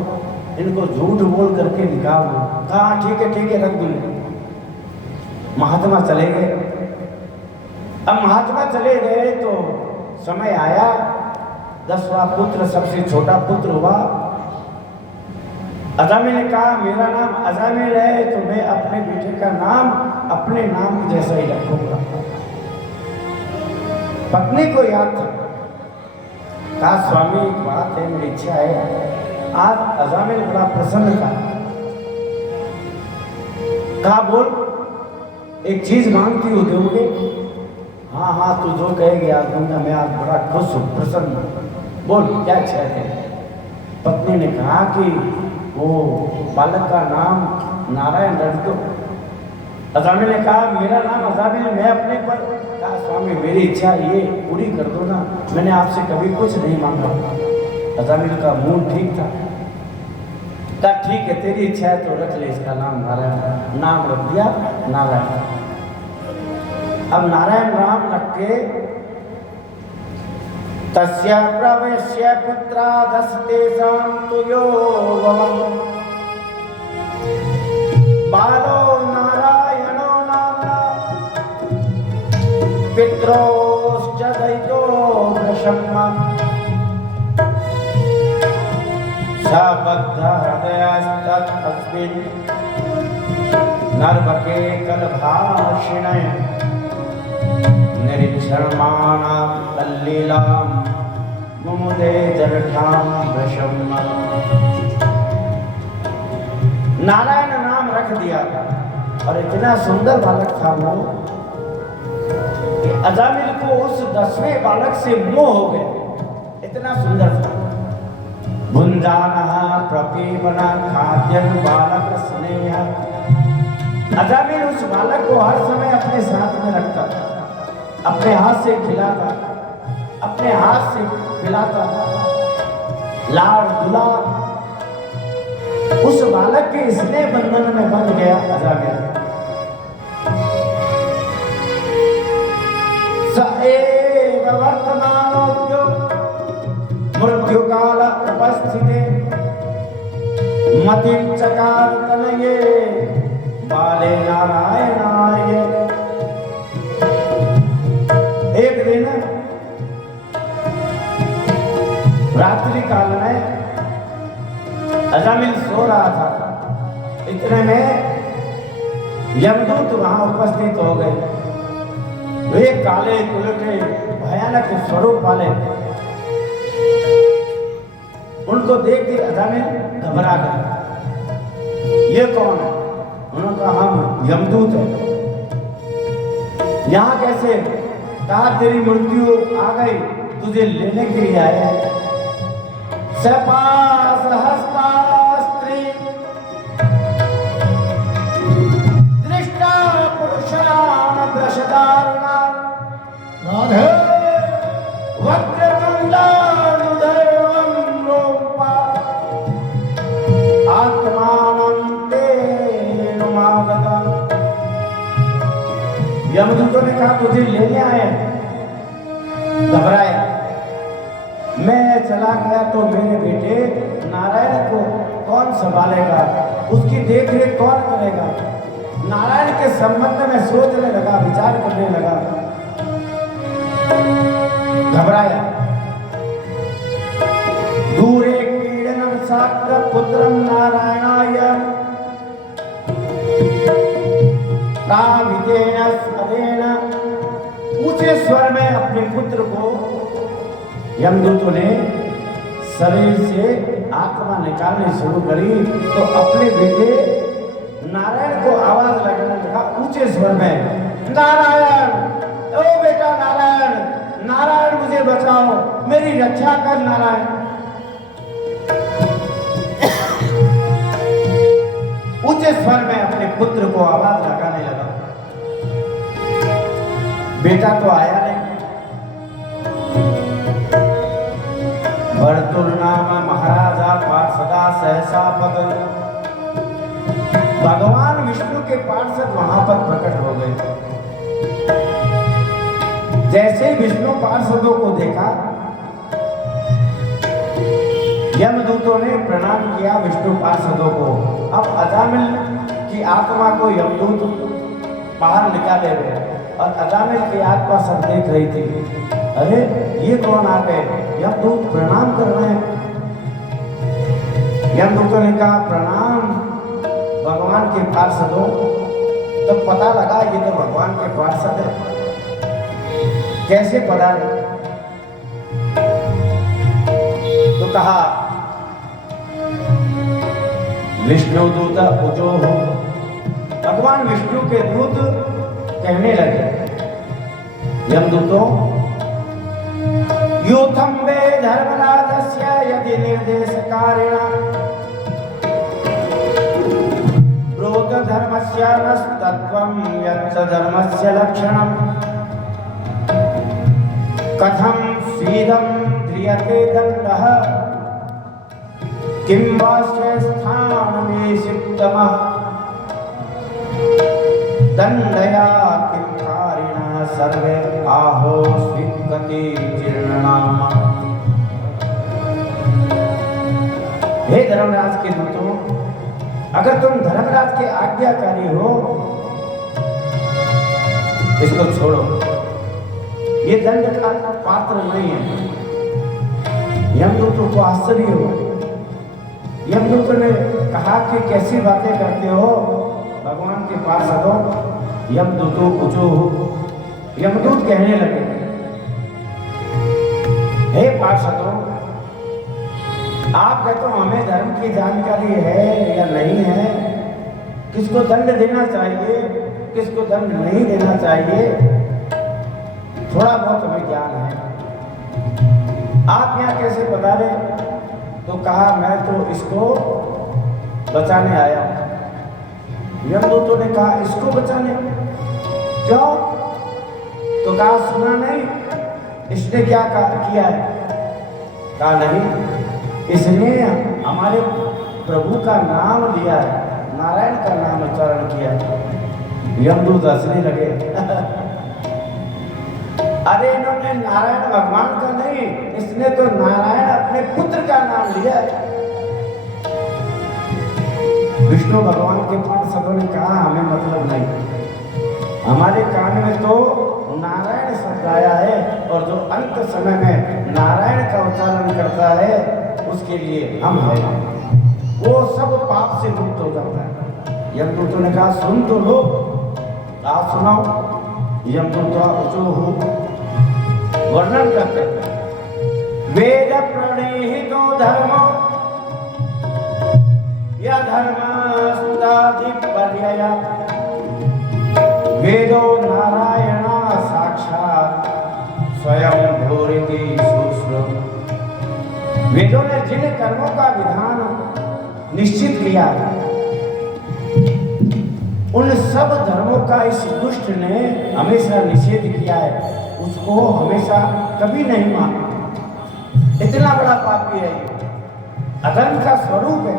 इनको झूठ बोल करके निकाल दूं। कहा ठीक है रख दूंगा। महात्मा चले गए। अब महात्मा चले गए तो समय आया, 10वां पुत्र सबसे छोटा पुत्र हुआ। अजामिल ने कहा मेरा नाम अजामिल है तो मैं अपने बेटे का नाम अपने नाम जैसा ही रखूंगा। पत्नी को याद था, कहा स्वामी एक बात है, मेरी इच्छा है। आज अजामिल बड़ा प्रसन्न था। कहा बोल, एक चीज मांगती हो दोगे? हाँ तू जो कहेगी आज दूंगा, मैं आज बड़ा खुश हूँ, प्रसन्न हूँ, बोल क्या इच्छा है? पत्नी ने कहा कि वो बालक का नाम नारायण रख दो। अजामिल ने कहा मेरा नाम अजामिल, मैं अपने पर। कहा स्वामी मेरी इच्छा ये पूरी कर दो ना, मैंने आपसे कभी कुछ नहीं मांगा। अजामिल का मूड ठीक था। कहा ठीक है तेरी इच्छा है तो रख ले इसका नाम नारायण। नाम रख दिया नारायण। अब नारायण नाम रख के तस्य प्रवेश्य पुत्रा दस्तेषां तु यो बालो नारायणो नाम्ना पित्रोश्च दैतो दशम्मा सबद्ध हृदयस्तस्मिन् नर्मके कलभाषिणे निरीक्षमाणा तल्लीलां मुमुदे जरठां वृषम्। नारायण नाम रख दिया और इतना सुंदर बालक था वो कि अजामिल को उस 10वें बालक से मोह हो गया, इतना सुंदर था। भुंजानः प्रपीबना खाद्यं बालक स्नेह। अजामिल उस बालक को हर समय अपने साथ में रखता था, अपने हाथ से खिलाता, अपने हाथ से खिलाता, लाड़ दुलार उस बालक के स्नेह बंधन में बंध गया अजामिल। स एव वर्तमानोऽद्य मृत्युकाल उपस्थिते मतिं चकार तनये बाले नारायणाय। एक दिन रात्रि काल में अजामिल सो रहा था, इतने में यमदूत वहां उपस्थित हो गए। वे काले कुलटे भयानक स्वरूप वाले, उनको देख के अजामिल घबरा गए। ये कौन है? उन्होंने कहा हम यमदूत है। यहाँ कैसे? कहा तेरी मृत्यु आ गई, तुझे लेने के लिए आया है। सपास हस्तास्त्री दृष्टा पुरुषान दशदारुणान राधे वक्रतुंडानुदैवं रूपा आत्मानं तेनुमागता। यमदूतों ने कहा तुझे लेने आए। घबराया, मैं चला गया तो मेरे बेटे नारायण को कौन संभालेगा, उसकी देखरेख कौन करेगा? नारायण के संबंध में सोचने लगा, विचार करने लगा, घबराया। दूरे पीड़नम साक्र पुत्रम नारायणाय प्राविदेन स्वदेन। ऊंचे स्वर में अपने पुत्र को यमदूतों ने शरीर से आत्मा निकालनी शुरू करी तो अपने बेटे नारायण को आवाज लगाने लगा ऊंचे स्वर में, नारायण, ओ बेटा नारायण, नारायण मुझे बचाओ, मेरी रक्षा कर नारायण। ऊंचे स्वर में अपने पुत्र को आवाज लगाने लगा। बेटा तो आया नहीं। भर्तुर्नाम महाराजा पार्षदा सहसा पगल। भगवान विष्णु के पार्षद वहां पर प्रकट हो गए। जैसे विष्णु पार्षदों को देखा, यमदूतों ने प्रणाम किया विष्णु पार्षदों को। अब अजामिल की आत्मा को यमदूत बाहर निकाले हुए और अजामिल की आत्मा सब देख रही थी। अरे ये कौन आ गए? यमदूत प्रणाम कर रहे हैं। यमदूतों ने कहा प्रणाम भगवान के पार्षदों। तो पता लगा ये तो भगवान के पार्षद है। कैसे पता? तो कहा विष्णु दूत उजो हो। भगवान विष्णु के दूत कहने लगे यमदूतों, यूथम वे धर्मराजस्य यदि निर्देशकारिणा ब्रोत धर्मस्य नस्तत्वं यच्च धर्मस्य लक्षणम् कथं स्वीदं ध्रियते दण्डः किं वास्य स्थानमेषितमः दण्डया किंकारिणः सर्वे आहो स्वीकृति जीर्णनाम। हे धर्मराज के दूतों, अगर तुम धर्मराज के आज्ञाकारी हो, इसको छोड़ो, ये दंड का पात्र नहीं है। यमदूतों को आश्चर्य हुआ। यमदूतों ने कहा कि कैसी बातें करते हो भगवान के पार्षदों। यमदूतों पूछो। यमदूत कहने लगे, हे पार्षदों, आप कहते हो हमें धर्म की जानकारी है या नहीं है, किसको दंड देना चाहिए, किसको दंड नहीं देना चाहिए, थोड़ा बहुत हमें ज्ञान है। आप यहाँ कैसे बता रहे? तो कहा मैं तो इसको बचाने आया हूं। यमदूतों ने कहा इसको बचाने? क्यों? तो कहा सुना नहीं इसने क्या किया है? कहा नहीं, इसने हमारे प्रभु का नाम लिया है, नारायण का नाम उच्चारण किया है। यमदूत हंसने लगे। अरे इन्होंने नारायण भगवान का नहीं, इसने तो नारायण अपने पुत्र का नाम लिया है। विष्णु भगवान के पार्षदों ने कहा हमें मतलब नहीं, हमारे कान में तो नारायण शब्द आया है और जो अंत समय में नारायण का उच्चारण करता है उसके लिए हम हैं, वो सब पाप से मुक्त हो जाता है। यमदूतों ने कहा सुन तो लो, आप सुनाओ। यमदूत जो हो वर्णन करते हैं, वेद प्रणीहितो धर्मो या धर्मस्ताधिपर्यय वेदो नारायणा जिन कर्मों का विधान निश्चित किया है, उन सब धर्मों का इस दुष्ट ने हमेशा निषेध किया है, उसको हमेशा कभी नहीं माना। इतना बड़ा पापी है, अधर्म का स्वरूप है।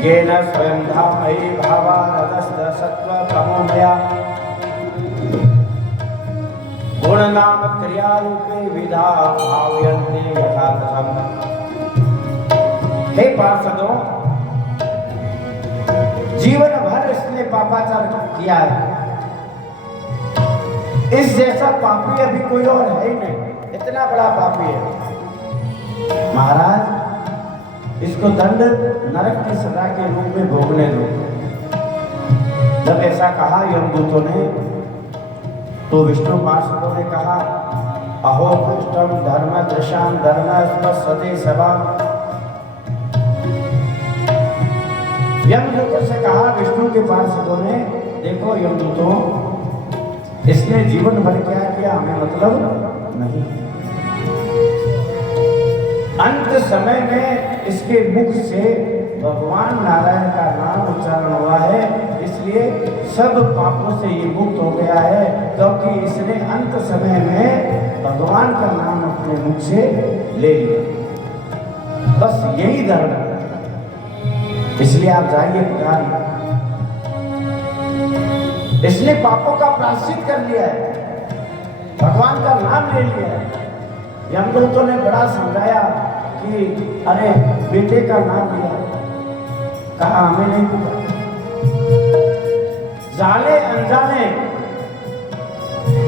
ये न स्वयं धामयी भावा रजस्त सत्व तमोमया गुण नाम क्रिया रूपे विधा भाव्यन्ते यथा तथम। हे पार्षदों, जीवन भर इसने पापाचार किया है, इस जैसा पापी अभी कोई और है ही नहीं, इतना बड़ा पापी है। महाराज, इसको दंड नरक की सजा के रूप में भोगने दो। जब ऐसा कहा यमदूतों ने, तो विष्णु पार्षदों ने कहा, अहो भ्रष्टम धर्म दृशाम धर्म स्पष्टते सभा। यमदूतों से कहा विष्णु के पार्षदों ने, देखो यमदूतों, इसने जीवन भर क्या किया हमें मतलब नहीं। अंत समय में इसके मुख से भगवान नारायण का नाम उच्चारण हुआ है, इसलिए सब पापों से ये मुक्त हो गया है, क्योंकि इसने अंत समय में भगवान का नाम अपने मुख से ले लिया। बस यही धर्म है। इसलिए आप जाइए पुजारी, इसने पापों का प्रायश्चित कर लिया है, भगवान का नाम ले लिया है। यमदूतों ने बड़ा समझाया कि अरे बेटे का नाम लिया, कहा हमें नहीं पता। जाने अनजाने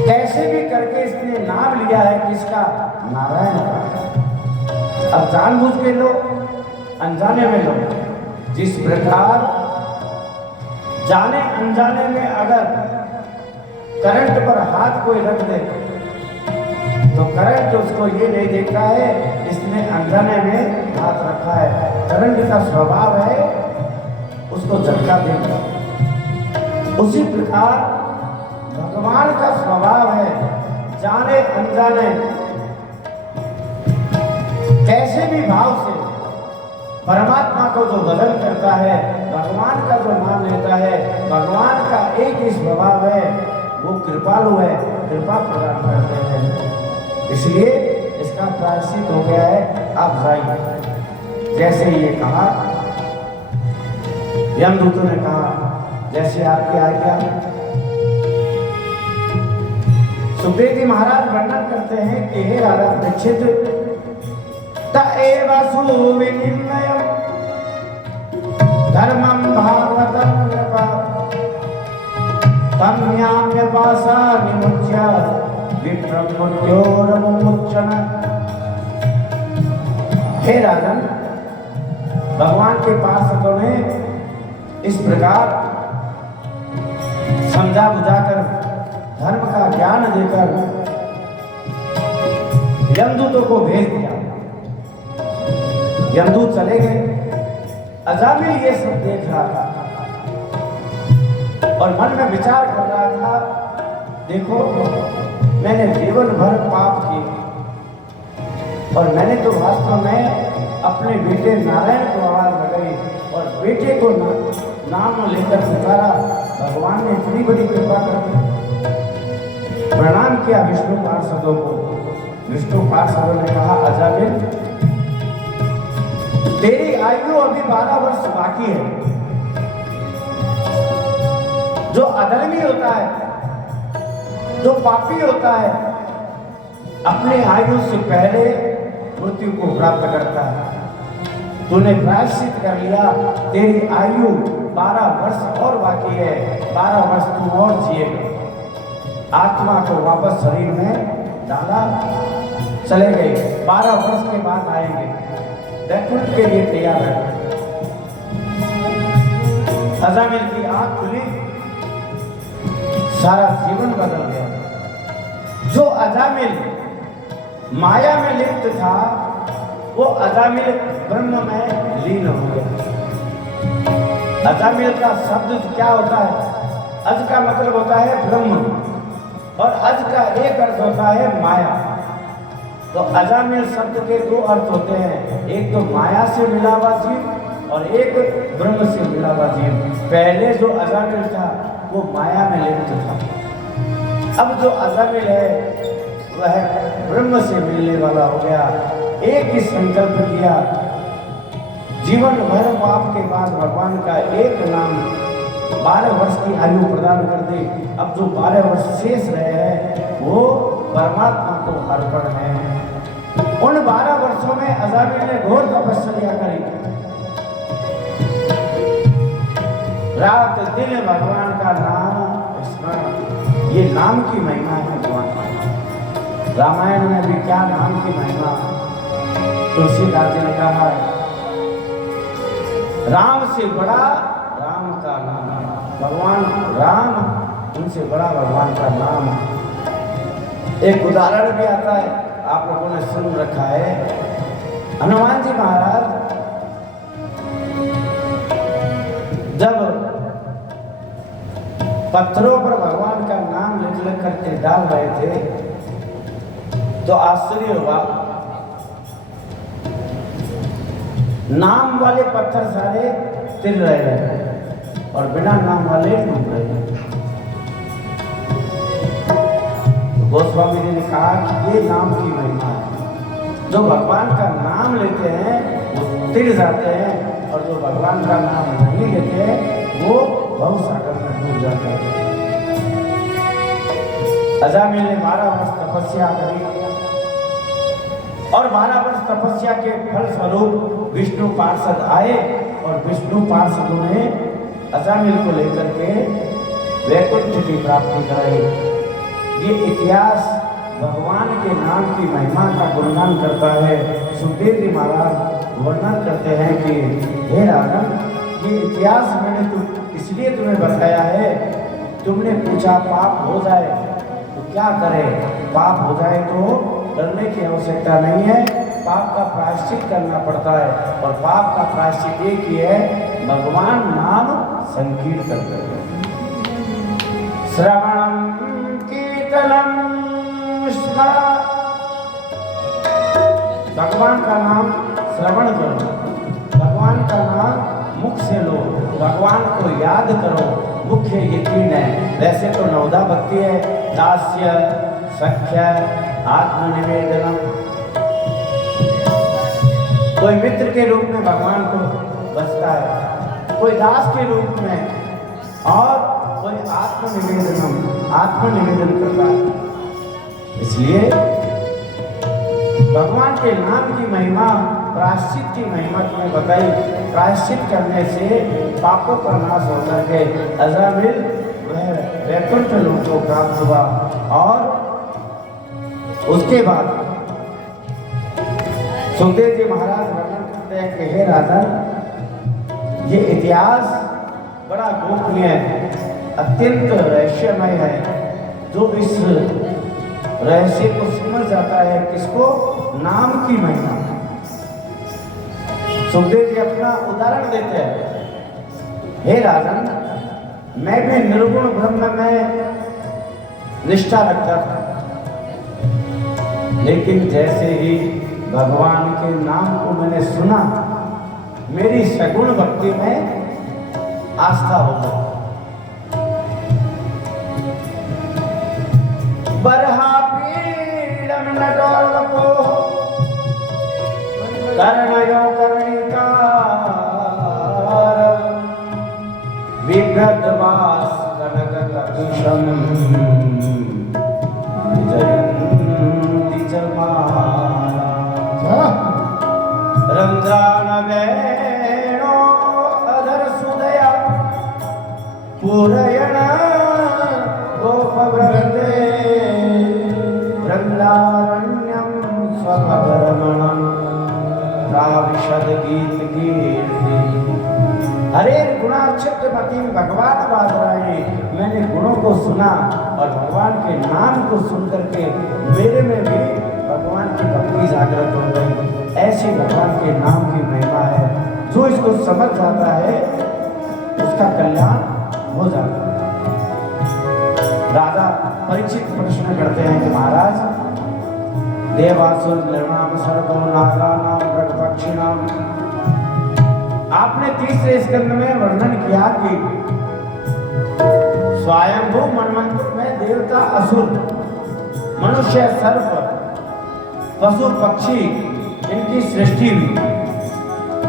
कैसे भी करके इसने नाम लिया है किसका? नारायण का। अब जानबूझ के लो, अनजाने में लो। जिस प्रकार जाने अनजाने में अगर करंट पर हाथ कोई रख दे तो करंट उसको ये नहीं देखता है इसने अनजाने में हाथ रखा है। करंट का स्वभाव है उसको झटका देना। उसी प्रकार भगवान का स्वभाव है जाने अनजाने कैसे भी भाव से परमात्मा को जो भजन करता है, भगवान का जो नाम लेता है, भगवान का एक ही स्वभाव है, वो कृपालु है, कृपा प्रदान करते हैं। इसलिए इसका प्रायश्चित हो गया है। आप जाइए। जैसे ये कहा, यमदूतों ने कहा जैसे आपकी आज्ञा। सुखदेव जी महाराज वर्णन करते हैं कि हे राजा परीक्षित, तएव सुविनिर्णयम् धर्मं भागवतं नृपा तम्याम्यपासा निमुच्य विप्रमुच्योरमुच्चन। हे राजन, भगवान के पार्षदों ने इस प्रकार समझा बुझाकर धर्म का ज्ञान देकर यमदूतों को भेज दिया। यमदूत चले गए। अजामिल ये सब देख रहा था और मन में विचार कर रहा था, देखो मैंने जीवन भर पाप किए और मैंने तो वास्तव में अपने बेटे नारायण को आवाज लगाई और बेटे को नाम लेकर पुकारा। भगवान ने इतनी बड़ी कृपा कर दी। प्रणाम किया विष्णु पार्षदों को। विष्णु पार्षदों ने कहा, अजामिल तेरी आयु अभी 12 वर्ष बाकी है। जो अधर्मी होता है, जो पापी होता है, अपने आयु से पहले मृत्यु को प्राप्त करता है। तूने प्रायश्चित कर लिया, तेरी आयु 12 वर्ष और बाकी है। 12 वर्ष तू और जिएगा। आत्मा को वापस शरीर में डाला, चले गए। 12 वर्ष के बाद आएंगे, वैकुंठ के लिए तैयार है। अजामिल की आंख खुली, सारा जीवन बदल गया। जो अजामिल माया में लिप्त था, वो अजामिल ब्रह्म में लीन हो गया। अजामिल का शब्द क्या होता है? अज का मतलब होता है ब्रह्म और अज का एक अर्थ होता है माया। तो अजामिल शब्द के दो अर्थ होते हैं, एक तो माया से मिला हुआ जीव और एक ब्रह्म से मिला हुआ जीव। पहले जो अजामिल था वो माया में लिप्त था, अब जो अजामिल है वह ब्रह्म से मिलने वाला हो गया। एक ही संकल्प किया, जीवन भर पाप के बाद भगवान का एक नाम 12 वर्ष की आयु प्रदान कर दी। अब जो 12 वर्ष शेष रहे हैं वो परमात्मा को अर्पण है। उन 12 वर्षों में अजामिल ने घोर तपस्या करी, रात दिन भगवान का नाम स्मरण। ये नाम की महिमा है भगवान। रामायण में भी क्या नाम की महिमा। तुलसीदास जी ने कहा राम से बड़ा राम का नाम, भगवान राम उनसे बड़ा भगवान का नाम। एक उदाहरण भी आता है, आप लोगों ने सुन रखा है। हनुमान जी महाराज जब पत्थरों पर भगवान का नाम लिख लिख करके डाल रहे थे तो आश्चर्य हुआ, नाम वाले पत्थर सारे तिल रहे हैं और बिना नाम वाले डूब रहे हैं। गोस्वामी जी ने कहा कि ये नाम की महिमा है। जो भगवान का नाम लेते हैं वो तिल जाते हैं और जो भगवान का नाम नहीं लेते हैं वो भव सागर में डूब जाते हैं। अजामिल ने 12 वर्ष तपस्या करी और 12 वर्ष तपस्या के फल स्वरूप विष्णु पार्षद आए और विष्णु पार्षदों ने अजामिल को लेकर के वैकुंठ की प्राप्ति कराई। ये इतिहास भगवान के नाम की महिमा का गुणगान करता है। सुखदेव जी महाराज वर्णन करते हैं कि हे राजन, ये इतिहास मैंने इसलिए तुम्हें बताया है, तुमने पूछा पाप हो जाए तो क्या करें। पाप हो जाए तो डरने की आवश्यकता नहीं है, पाप का प्रायश्चित करना पड़ता है और पाप का प्रायश्चित एक ही है, भगवान नाम संकीर्तन करो। श्रवणम कीर्तनम स्मरण, भगवान का नाम श्रवण करो, भगवान का नाम मुख से लो, भगवान को याद करो। मुख्य ये 3 है। वैसे तो 9 भक्ति है, दास्य, सख्य, आत्मनिवेदनम। कोई मित्र के रूप में भगवान को बचता है, कोई दास के रूप में और कोई आत्मनिवेदन करता है। इसलिए भगवान के नाम की महिमा, प्रायश्चित की महिमा तुम्हें बताई। प्रायश्चित करने से पापों का नाश होकर के अजामिल वह वैकुंठ लोक को प्राप्त हुआ। और उसके बाद सुखदेव जी महाराज वर्णन करते हैं कि हे राजन, ये इतिहास बड़ा गोपनीय है, अत्यंत रहस्यमय है। जो इस रहस्य को समझ जाता है, किसको, नाम की महिमा। सुखदेव जी अपना उदाहरण देते हैं, हे राजन, मैं भी निर्गुण ब्रह्म में निष्ठा रखता था, लेकिन जैसे ही भगवान के नाम को मैंने सुना, मेरी सगुण भक्ति में आस्था हो गई। बरहा पीड़म नटोरको कर्णयो कर्णिकार विभ्रद्वास कनक कपिशम जयंती जमाला रंध्रान वेणो अधर सुदया पूरयण गोपवृंदे वृंदारण्यम स्वभरमणम राविशद गीत कीर्ति। हरे गुणाचित्रमती भगवान बादराए, मैंने गुणों को सुना और भगवान के नाम को सुन करके मेरे में भी भगवान की भक्ति जागृत हो गई। ऐसी भगवान के नाम की महिमा है, जो इसको समझ जाता है उसका कल्याण हो जाता है। राजा परीक्षित प्रश्न करते हैं कि महाराज, देवासुर नृणाम सर्गो नागानाम मृगपक्षिणाम। आपने तीसरे स्कंद में वर्णन किया कि स्वयंभू मनवंतर में देवता असुर मनुष्य सर्प पशु पक्षी इनकी सृष्टि हुई।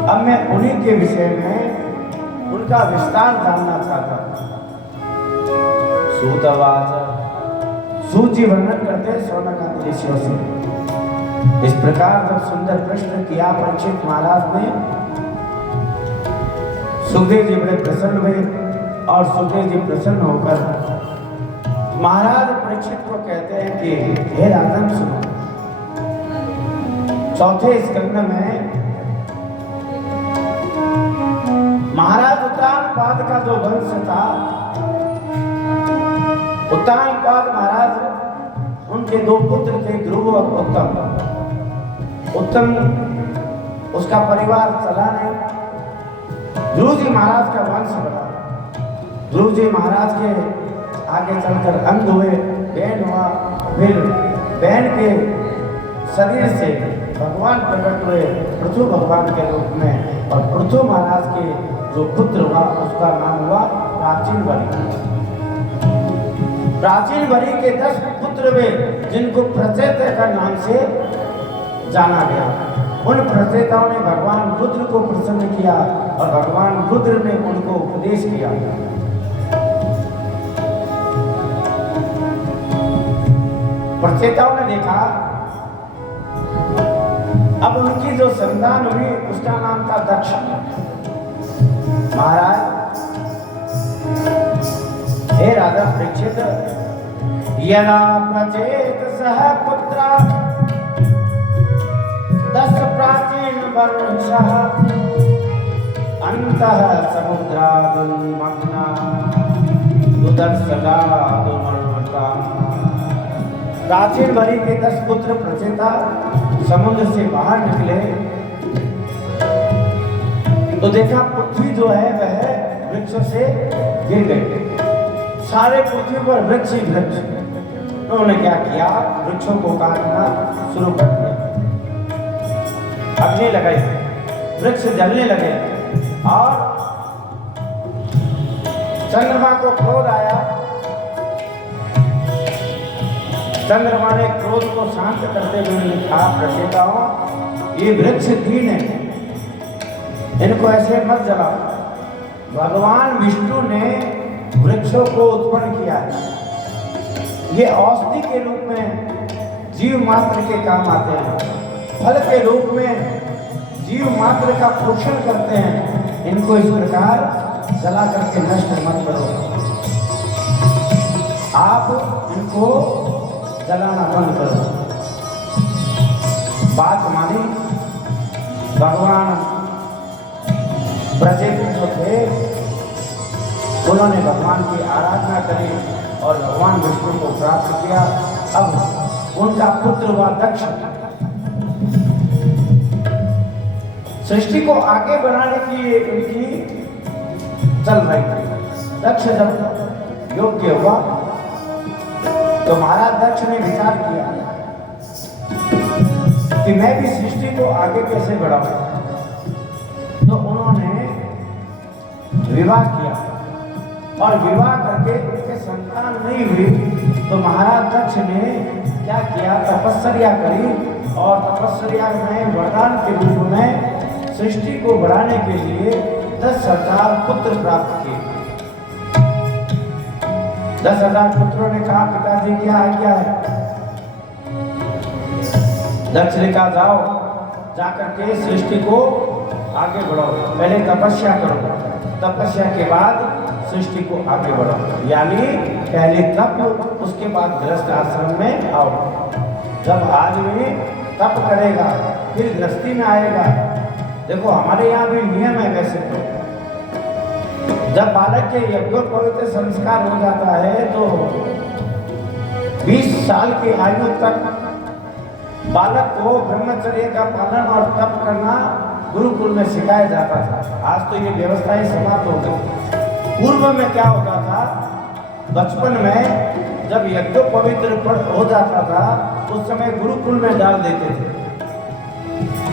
अब मैं उन्हीं के विषय में उनका विस्तार जानना चाहता हूं। सूतवाच सूची वर्णन करते शौनकादि ऋषियों से। इस प्रकार जब सुंदर प्रश्न किया परीक्षित महाराज ने, सुखदेव जी बड़े प्रसन्न हुए और सुखदेव जी प्रसन्न होकर महाराज परीक्षित को कहते हैं कि हे राजन सुनो, चौथे स्कंद में महाराज उत्तानपाद का जो वंश था, उत्तानपाद महाराज उनके दो पुत्र थे, ध्रुव और उत्तम। उत्तम उसका परिवार चला नहीं। ध्रुव जी महाराज का वंश बढ़ा। ध्रुव जी महाराज के आगे चलकर अंध हुए, बैन हुआ, फिर बैन के शरीर से भगवान प्रकट हुए पृथु भगवान के रूप में, और पृथु महाराज के जो पुत्र हुआ उसका नाम हुआ प्राचीन वरी। प्राचीन वरी के 10 पुत्र हुए जिनको प्रचेता का नाम से जाना गया। उन प्रचेताओं ने भगवान रुद्र को प्रसन्न किया और भगवान रुद्र ने उनको उपदेश किया। प्रचेताओं ने देखा, अब उनकी जो संतान हुई उसका नाम था दक्ष। महाराज हे राजा परीक्षित, यदा प्रचेत सह पुत्रा 10 प्राचीन वर्षः अंतः समुद्रादुन्मग्ना उदर्शदादुमर्वता। प्राचीन वरी के 10 पुत्र प्रचेता समुद्र से बाहर निकले तो देखा पृथ्वी जो है वह वृक्षों से गिर गई। सारे पृथ्वी पर वृक्ष ही वृक्ष। उन्होंने क्या किया, वृक्षों को काटना शुरू कर दिया, अग्नि लगाई, वृक्ष जलने लगे और चंद्रमा को क्रोध आया। चंद्रमा ने क्रोध को शांत करते हुए कहा, प्रचेताओं ये वृक्ष दीन है, इनको ऐसे मत जलाओ। भगवान विष्णु ने वृक्षों को उत्पन्न किया है, ये औषधि के रूप में जीव मात्र के काम आते हैं, फल के रूप में जीव मात्र का पोषण करते हैं। इनको इस प्रकार जला करके नष्ट मत करो, आप इनको जलाना बंद करो। बात मानी। भगवान प्रचेत जो थे उन्होंने भगवान की आराधना करी और भगवान विष्णु को प्राप्त किया। अब उनका पुत्र हुआ दक्ष। सृष्टि को आगे बढ़ाने की उनकी चल रही थी। दक्ष जब योग्य हुआ तो महाराज दक्ष ने विचार किया कि मैं भी सृष्टि को आगे कैसे बढ़ाऊं। तो उन्होंने विवाह किया और विवाह करके उनके संतान नहीं हुई तो महाराज दक्ष ने क्या किया, तपस्या करी और तपस्या में वरदान के रूप में सृष्टि को बढ़ाने के लिए 10,000 पुत्र प्राप्त किए। 10,000 पुत्रों ने कहा, पिताजी क्या है? दक्ष ने कहा, जाओ जाकर के सृष्टि को आगे बढ़ाओ, पहले तपस्या करो, तपस्या के बाद सृष्टि को आगे बढ़ाओ। यानी पहले तप, उसके बाद गृहस्थ आश्रम में आओ। जब आदमी तप करेगा फिर गृहस्थी में आएगा। देखो हमारे यहाँ भी नियम है वैसे तो, जब बालक के यज्ञोपवीत संस्कार हो जाता है तो 20 साल की आयु तक बालक को ब्रह्मचर्य का पालन और तप करना गुरुकुल में सिखाया जाता था। आज तो ये व्यवस्था ही समाप्त हो गई। पूर्व में क्या होता था बचपन में जब यज्ञोपवीत हो जाता था उस समय गुरुकुल में डाल देते थे।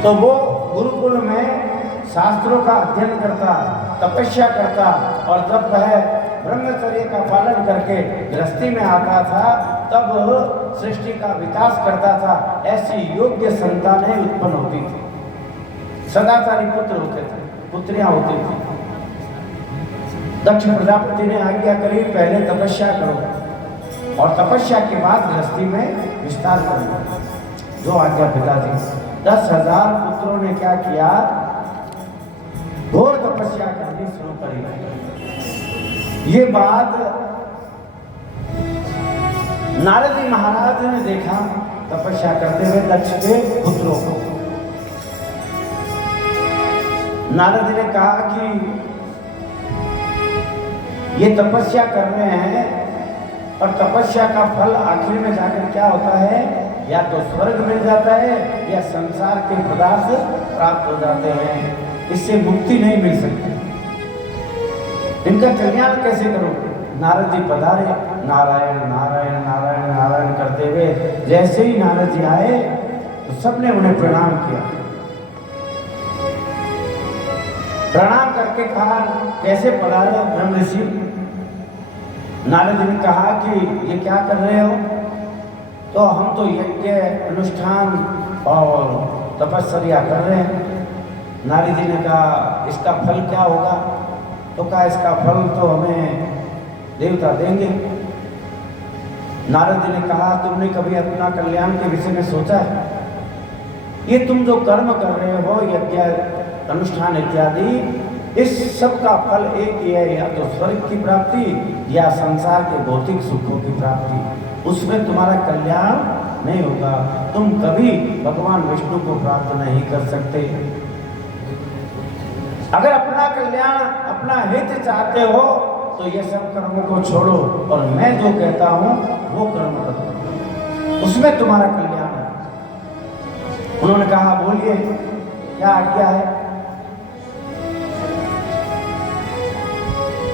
तो वो गुरुकुल में शास्त्रों का अध्ययन करता, तपस्या करता, और जब वह ब्रह्मचर्य का पालन करके गृहस्थी में आता था तब सृष्टि का विकास करता था। ऐसी योग्य संतानें उत्पन्न होती थी। सदाचारी पुत्र होते थे, पुत्रियां होती थी। दक्ष प्रजापति ने आज्ञा करी, पहले तपस्या करो और तपस्या के बाद गृहस्थी में विस्तार करो। जो आज्ञा पिताजी। 10,000 पुत्रों ने क्या किया, घोर तपस्या करनी शुरू करी। ये बात नारद जी महाराज ने देखा तपस्या करते हुए दक्ष के पुत्रों को। नारद जी ने कहा कि ये तपस्या कर रहे हैं और तपस्या का फल आखिर में जाकर क्या होता है, या तो स्वर्ग मिल जाता है या संसार के पदार्थ प्राप्त हो जाते हैं। इससे मुक्ति नहीं मिल सकती। इनका कल्याण कैसे करूं? नारद जी पधारे, नारायण नारायण नारायण नारायण करते हुए। जैसे ही नारद जी आए तो सबने उन्हें प्रणाम किया। प्रणाम करके कहा, कैसे पधारे ब्रह्म ऋषि? नारद जी ने कहा कि ये क्या कर रहे हो? तो हम तो यज्ञ अनुष्ठान और तपस्या कर रहे हैं। नारद जी ने कहा, इसका फल क्या होगा? तो कहा, इसका फल तो हमें देवता देंगे। नारद जी ने कहा, तुमने कभी अपना कल्याण के विषय में सोचा है? ये तुम जो कर्म कर रहे हो, यज्ञ अनुष्ठान इत्यादि, इस सब का फल एक ही है, या तो स्वर्ग की प्राप्ति या संसार के भौतिक सुखों की प्राप्ति। उसमें तुम्हारा कल्याण नहीं होगा। तुम कभी भगवान विष्णु को प्राप्त नहीं कर सकते। अगर अपना कल्याण, अपना हित चाहते हो तो ये सब कर्मों को छोड़ो और मैं जो कहता हूं वो कर्म करो, उसमें तुम्हारा कल्याण है। उन्होंने कहा, बोलिए क्या आज्ञा है?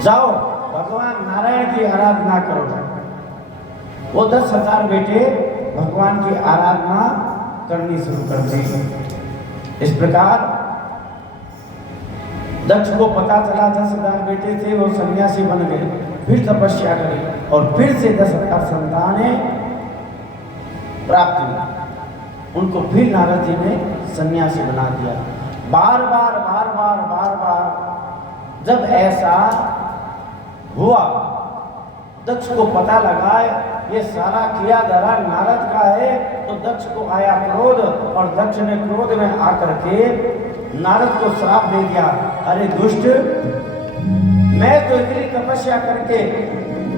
जाओ भगवान नारायण की आराधना करो। वो 10,000 बेटे भगवान की आराधना करनी शुरू कर दी। इस प्रकार दक्ष को पता चला 10,000 बेटे थे, वो सन्यासी बन गए। फिर तपस्या करी और फिर से 10,000 संतानें प्राप्त हुई। उनको फिर नारद जी ने सन्यासी बना दिया। बार बार बार बार बार बार जब ऐसा हुआ, दक्ष को पता लगा ये सारा किया धरा नारद का है, तो दक्ष को आया क्रोध और दक्ष ने क्रोध में आकर के नारद को श्राप दे दिया। अरे दुष्ट, मैं तो इतनी तपस्या करके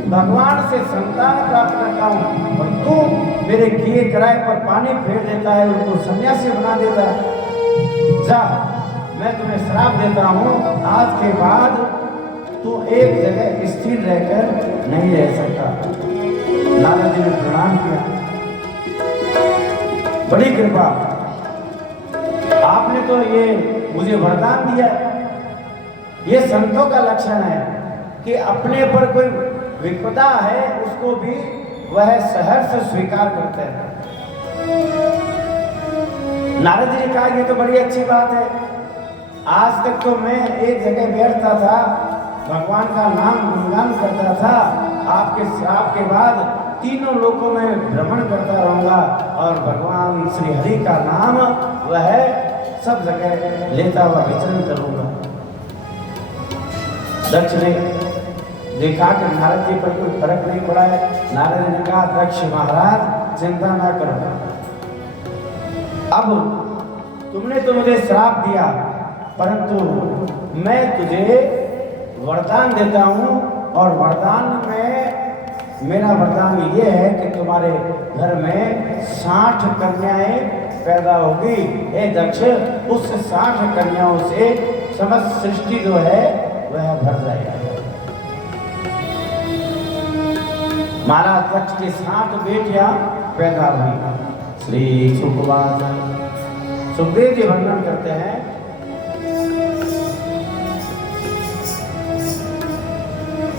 भगवान से संतान प्राप्त करता हूँ और तू मेरे किए कराए पर पानी फेर देता है, उनको सन्यासी बना देता है। जा, मैं तुम्हें श्राप देता हूँ, आज के बाद तू एक जगह स्थिर रहकर नहीं रह सकता। नारद जी ने प्रणाम किया, बड़ी कृपा, आपने तो ये मुझे वरदान दिया। ये संतों का लक्षण है कि अपने पर कोई विपदा है उसको भी वह सहर्ष स्वीकार करते हैं। नारद जी ने कहा, ये तो बड़ी अच्छी बात है। आज तक तो मैं एक जगह बैठता था, भगवान का नाम गुणगान करता था, आपके श्राप के बाद तीनों लोकों में भ्रमण करता रहूंगा और भगवान श्री हरि का नाम वह सब जगह लेता हुआ विचरण करूंगा। दक्ष ने देखा कि नारद जी पर कोई फर्क नहीं पड़ा है। नारद ने कहा, दक्ष महाराज चिंता ना करो, अब तुमने तो मुझे श्राप दिया, परंतु मैं तुझे वरदान देता हूँ और वरदान में मेरा वरदान ये है कि तुम्हारे घर में 60 कन्याएं पैदा होगी। हे दक्ष, उस 60 कन्याओं से समस्त सृष्टि जो है वह भर जाएगा। महाराज दक्ष की 60 बेटियां पैदा हुई। श्री सुखदेव जी वर्णन करते हैं,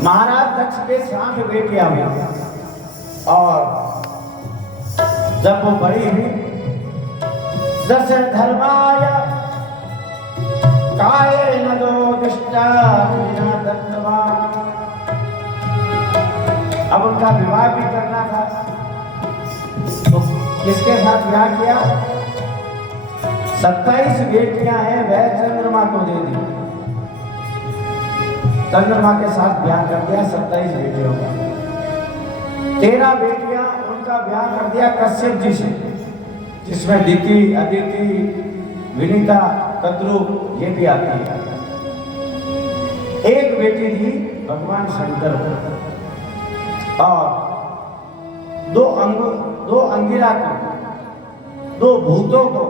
महाराज दक्ष के 60 बेटियां हुई और जब वो बड़ी हुई दश धर्माय काये न दो दिष्टा दत्तवा। अब उनका विवाह भी करना था तो किसके साथ विवाह किया? 27 बेटियां हैं वह चंद्रमा को दे दी। चंद्रमा के साथ ब्याह कर दिया 27 बेटियों का। 13 बेटियां उनका ब्याह कर दिया कश्यप जी से, जिसमें दिति, अदिति, विनीता, कद्रू ये भी आती है। एक बेटी दी भगवान शंकर को और दो अंगिरा को, 2 भूतों को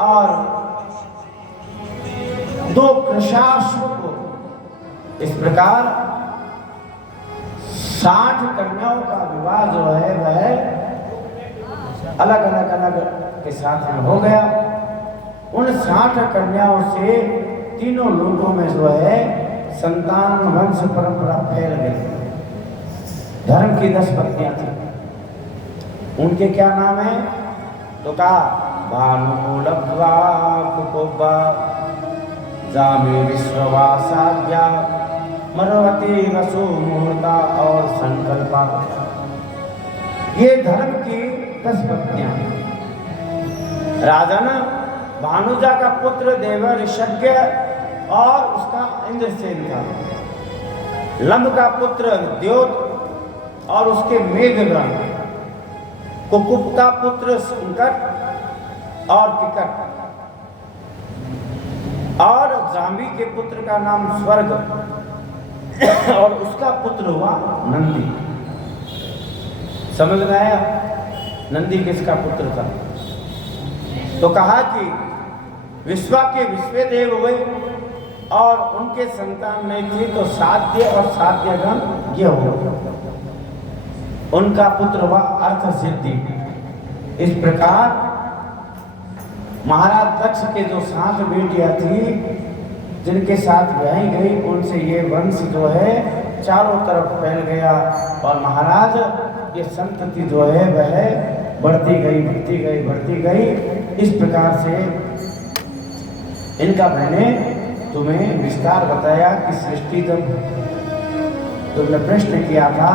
और 2 कृशाश्व को। इस प्रकार 60 कन्याओं का विवाह जो है वह अलग के साथ में हो गया। उन 60 कन्याओं से तीनों लोगों में जो है संतान वंश परंपरा फैल गई। धर्म की 10 पत्नियां थी। उनके क्या नाम है? तो कहा भानु लब्ध्वा कुकुब्बा जामे विश्ववासाद्या मरवती वसु मुहूर्ता और संकल्पा। ये धर्म की 10 पत्नियां। राजा ना भानुजा का पुत्र देवर्षज्ञ और उसका इंद्रसेन था। लंब का पुत्र द्योत और उसके मेघगण। कुकुब का पुत्र संकट और किकट। और जाम्बी के पुत्र का नाम स्वर्ग और उसका पुत्र हुआ नंदी। समझ में आया नंदी किसका पुत्र था? तो कहा कि विश्वा के विश्वदेव हुए और उनके संतान नहीं थी तो साध्य और साध्यगण ये हुए। उनका पुत्र हुआ अर्थ सिद्धि। इस प्रकार महाराज दक्ष के जो 7 बेटियां थी जिनके साथ ब्याही गई, उनसे ये वंश जो है चारों तरफ फैल गया और महाराज ये संतति जो है वह बढ़ती गई। इस प्रकार से इनका मैंने तुम्हें विस्तार बताया कि सृष्टि जब तुमने प्रश्न किया था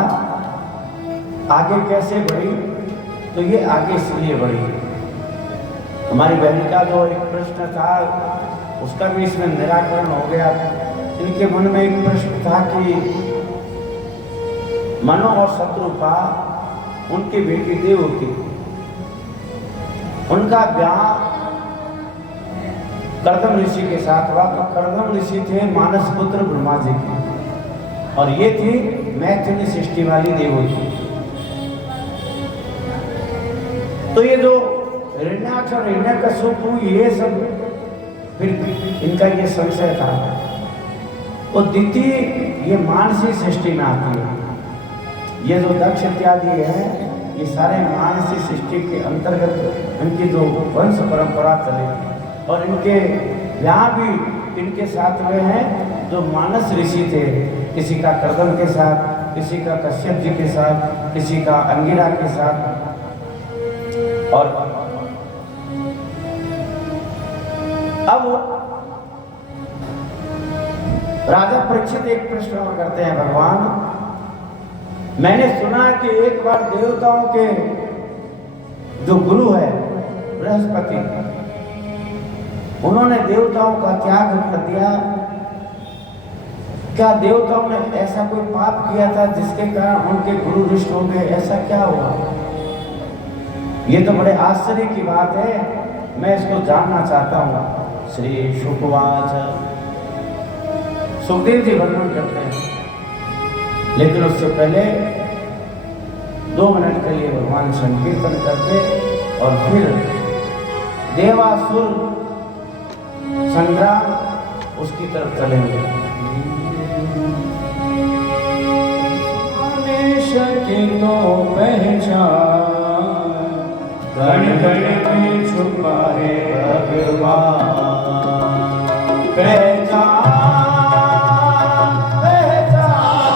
आगे कैसे बढ़ी, तो ये आगे इसलिए बढ़ी। हमारी बहन का जो एक प्रश्न था उसका भी इसमें निराकरण हो गया। इनके मन में एक प्रश्न था कि मनु और शत्रुपा उनकी बेटी देवकी, उनका ब्याह कर्दम ऋषि के साथ हुआ। तो कर्दम ऋषि थे मानस पुत्र ब्रह्मा जी के और ये थी मैथिली सृष्टि वाली देवकी। तो ये जो हिरण्याक्ष और हिरण्यकशिपु ये सब फिर इनका ये संशय था। तो दिति ये मानसी सृष्टि में आती है। ये जो दक्ष इत्यादि है ये सारे मानसी सृष्टि के अंतर्गत इनकी जो वंश परंपरा चलेगी और इनके ब्याह भी इनके साथ हुए हैं जो मानस ऋषि थे। किसी का कर्दम के साथ, किसी का कश्यप जी के साथ, किसी का अंगिरा के साथ। और अब राजा परीक्षित एक प्रश्न और करते हैं, भगवान मैंने सुना कि एक बार देवताओं के जो गुरु है बृहस्पति, उन्होंने देवताओं का त्याग कर दिया। क्या देवताओं ने ऐसा कोई पाप किया था जिसके कारण उनके गुरु रुष्ट हो गए? ऐसा क्या हुआ? ये तो बड़े आश्चर्य की बात है, मैं इसको जानना चाहता हूँ। श्री शुकवाच, सुखदेव जी वर्णन करते हैं, लेकिन उससे पहले 2 मिनट के लिए भगवान संकीर्तन करके और फिर देवासुर संग्राम उसकी तरफ चलेंगे। तो पहचान गण गण में छुपा है भगवान। पहचान पहचान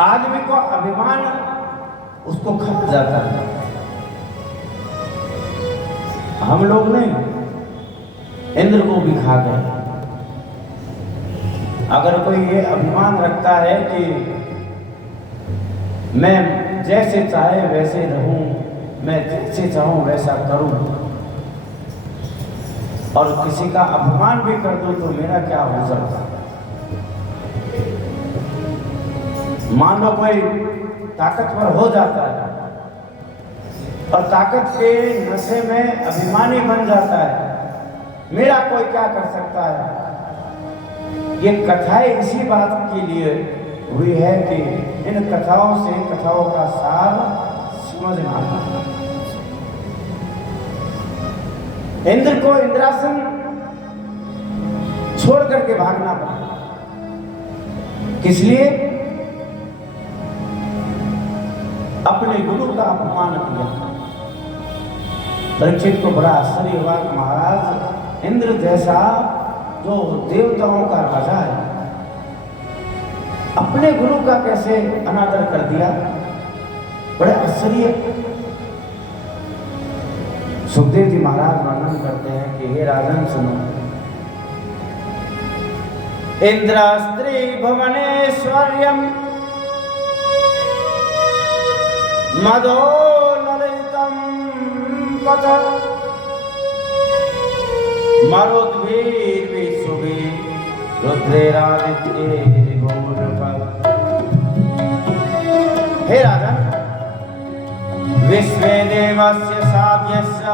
आदमी को अभिमान उसको खप जाता है। हम लोग नहीं, इंद्र को भी खा गए। अगर कोई ये अभिमान रखता है कि मैं जैसे चाहे वैसे रहूं, मैं जैसे चाहूं वैसा करूं, और किसी का अपमान भी कर दूं तो मेरा क्या हो सकता। मान लो कोई ताकतवर हो जाता है और ताकत के नशे में अभिमानी बन जाता है, मेरा कोई क्या कर सकता है। ये कथाएं इसी बात के लिए हुई है कि इन कथाओं से कथाओं का सार समझना। इंद्र को इंद्रासन छोड़ करके भागना पड़ा। किस लिए? अपने गुरु का अपमान किया। परीक्षित को बड़ा आश्चर्य हुआ कि महाराज, इंद्र जैसा जो देवताओं का राजा है, अपने गुरु का कैसे अनादर कर दिया। बड़े आश्चर्य। सुखदेव जी महाराज वर्णन करते हैं कि हे राजन सुनो, इंद्र स्त्री भुवनेश्वर्यम मदो ललितम पथ मरुद्भिर् विश्वभिर् रुद्रैरादित्यैर् गौरवः। हे राजन, विश्वे देवस्य साध्यस्य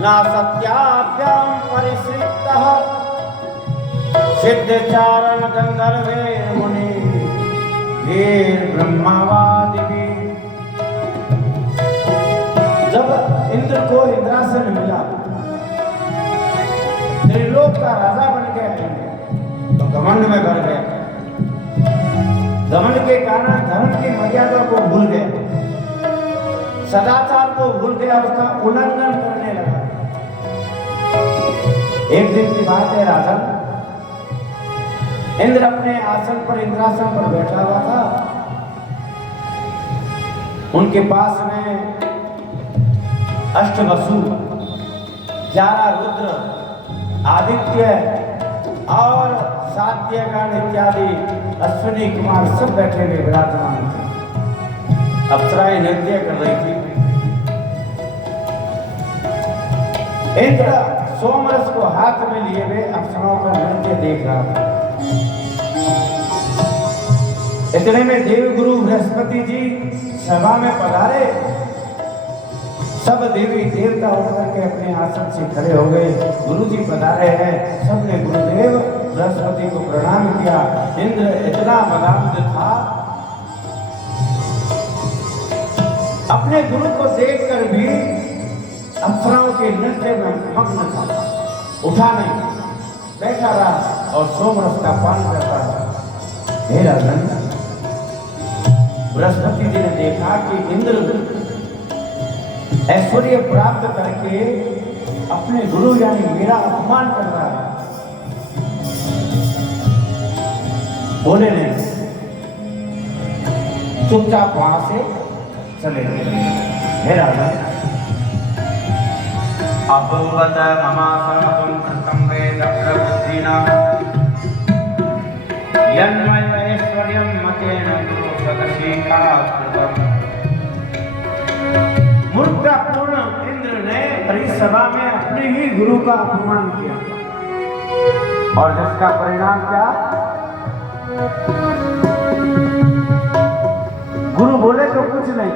न सत्याभ्यां परिसृप्तः सिद्धचारण गंधर्वैर् मुनिः ब्रह्मावादिभिः। जब इंद्र को इंद्रासन मिला, त्रिलोक का राजा बन गया, तो घमंड में भर गया। घमंड के कारण धर्म की मर्यादा को भूल गया, सदाचार को भूल गया, उसका उल्लंघन करने लगा। एक दिन की बात है, राजा इंद्र अपने आसन पर, इंद्रासन पर बैठा हुआ था। उनके पास में अष्टवसु, 11 रुद्र, आदित्य और सात्यगण इत्यादि अश्विनी कुमार सब बैठे हुए विराजमान थे। अप्सराएं नृत्य कर रही थी। इंद्र सोमरस को हाथ में लिए हुए अप्सराओं का नृत्य देख रहा था। इतने में देवगुरु बृहस्पति जी सभा में पधारे। सब देवी देवता उठ करके अपने आसन से खड़े हो गए। गुरु जी पधारे हैं। सबने गुरुदेव बृहस्पति को प्रणाम किया। इंद्र इतना मदान्त था, अपने गुरु को देखकर भी अप्सराओं के नृत्य में मग्न था। उठा नहीं, बैठा रहा और सोमरस का पान करता रहा। हे राजन, बृहस्पति जी ने देखा कि इंद्र ऐश्वर्य प्राप्त करके अपने गुरु यानी मेरा अपमान कर रहा है। बोले नहीं, चुपचाप वहां से चले गए। हे राजा, अभूवत ममासनतं कृतं वेद प्रबुद्धिना यन्मय ऐश्वर्यं मतेन गुरु सदशीकाकृतम्। मूर्खपूर्ण इंद्र ने हरि सभा में अपने ही गुरु का अपमान किया, और जिसका परिणाम क्या? कुछ नहीं।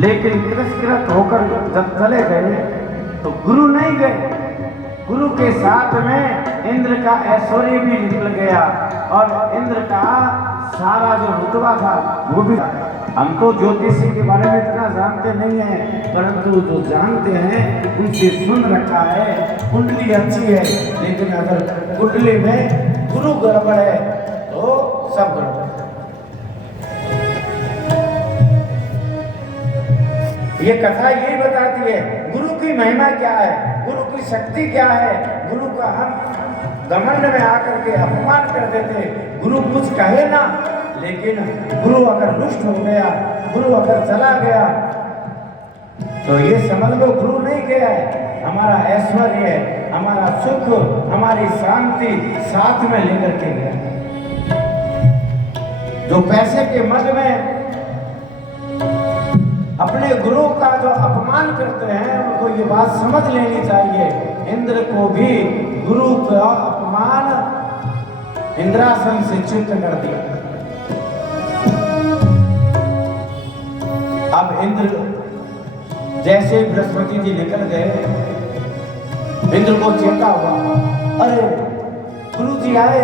लेकिन तिरस्कृत होकर जब चले गए तो गुरु नहीं गए, गुरु के साथ में इंद्र का ऐश्वर्य भी निकल गया और इंद्र का सारा जो रुतबा था वो भी। हम तो ज्योतिषी के बारे में इतना जानते नहीं हैं, परंतु जो जानते हैं उनसे सुन रखा है। कुंडली अच्छी है, लेकिन अगर कुंडली में गुरु गड़बड़ है तो सब गड़बड़ है। ये कथा यही बताती है गुरु की महिमा क्या है, गुरु की शक्ति क्या है। गुरु का हम घमंड में आकर के अपमान कर देते, गुरु कुछ कहे ना, लेकिन गुरु अगर रुष्ट हो गया, गुरु अगर चला गया तो ये समझ लो गुरु नहीं गया है, हमारा ऐश्वर्य, हमारा सुख, हमारी शांति साथ में लेकर के गया। जो पैसे के मद में अपने गुरु का जो अपमान करते हैं उनको ये बात समझ लेनी चाहिए। इंद्र को भी गुरु का अपमान इंद्रासन से च्युत कर दिया। अब इंद्र जैसे बृहस्पति जी निकल गए, इंद्र को चेता हुआ, अरे गुरु जी आए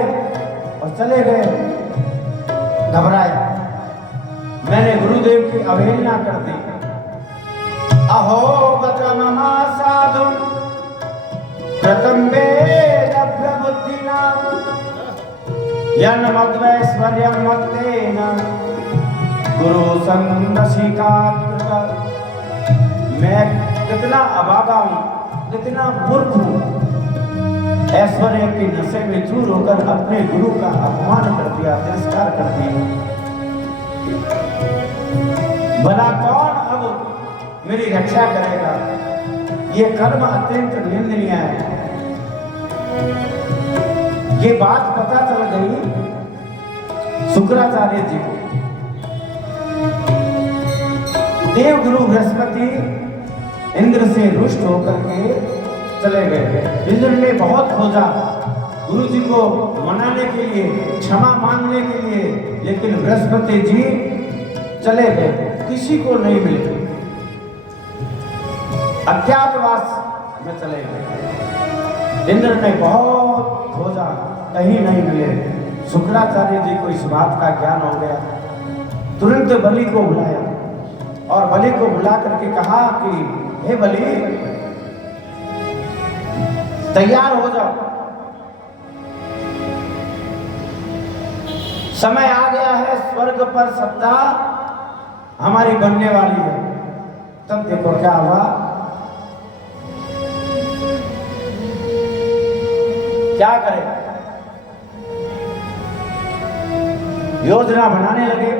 और चले गए। घबराया, मैंने गुरुदेव की अवहेलना कर दी। अहो बतनमा साधु कृतं वेदब्रबुद्धिना यन्मद्वैश्वर्यं मत्तेन गुरु संदशिकात्। मैं कितना अभागा हूँ, कितना मूर्ख हूँ, ऐश्वर्य के नशे में चूर होकर अपने गुरु का अपमान कर दिया, तिरस्कार कर दिया। भला कौन अब मेरी रक्षा करेगा? ये कर्म अत्यंत निंदनीय है। ये बात पता चल गई शुक्राचार्य जी को। देवगुरु बृहस्पति इंद्र से रुष्ट होकर के चले गए। इंद्र ने बहुत खोजा गुरु जी को मनाने के लिए, क्षमा मांगने के लिए, लेकिन बृहस्पति जी चले गए, किसी को नहीं मिले, अज्ञातवास में चले गए। इंद्र ने बहुत खोजा, कहीं नहीं मिले। शुक्राचार्य जी को इस बात का ज्ञान हो गया, तुरंत बलि को बुलाया और बलि को बुला करके कहा कि हे बलि, तैयार हो जाओ, समय आ गया है, स्वर्ग पर सत्ता हमारी बनने वाली है। तब देखो क्या हुआ, क्या करें, योजना बनाने लगे,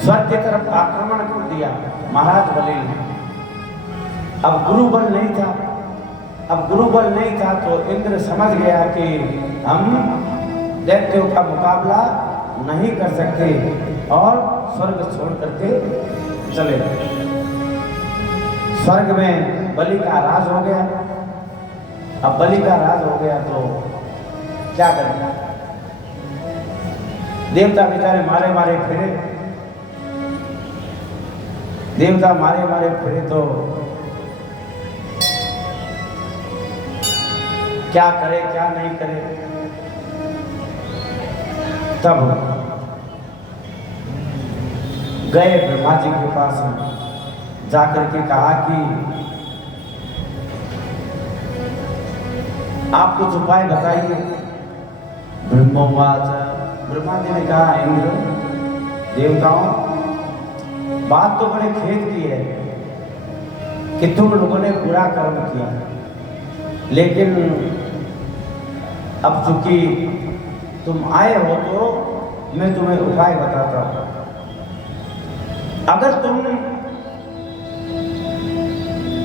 स्वर्ग की तरफ आक्रमण कर दिया महाराज बलि ने। अब गुरु बल नहीं था, अब गुरु बल नहीं था तो इंद्र समझ गया कि हम दैत्यों का मुकाबला नहीं कर सकते और स्वर्ग छोड़ करके चले गए। स्वर्ग में बलि का राज हो गया। अब बलि का राज हो गया तो क्या करें? देवता बेचारे मारे मारे फिरे, देवता मारे मारे फिरे तो क्या करे क्या नहीं करे। तब गए ब्रह्मा जी के पास, जाकर के कहा कि आप कुछ उपाय बताइए। ब्रह्मोवाच, ब्रह्मा जी ने कहा, इंद्र देवताओं, बात तो बड़े खेद की है कि तुम लोगों ने बुरा कर्म किया, लेकिन अब चूंकि तुम आए हो तो मैं तुम्हें उपाय बताता हूं। अगर तुम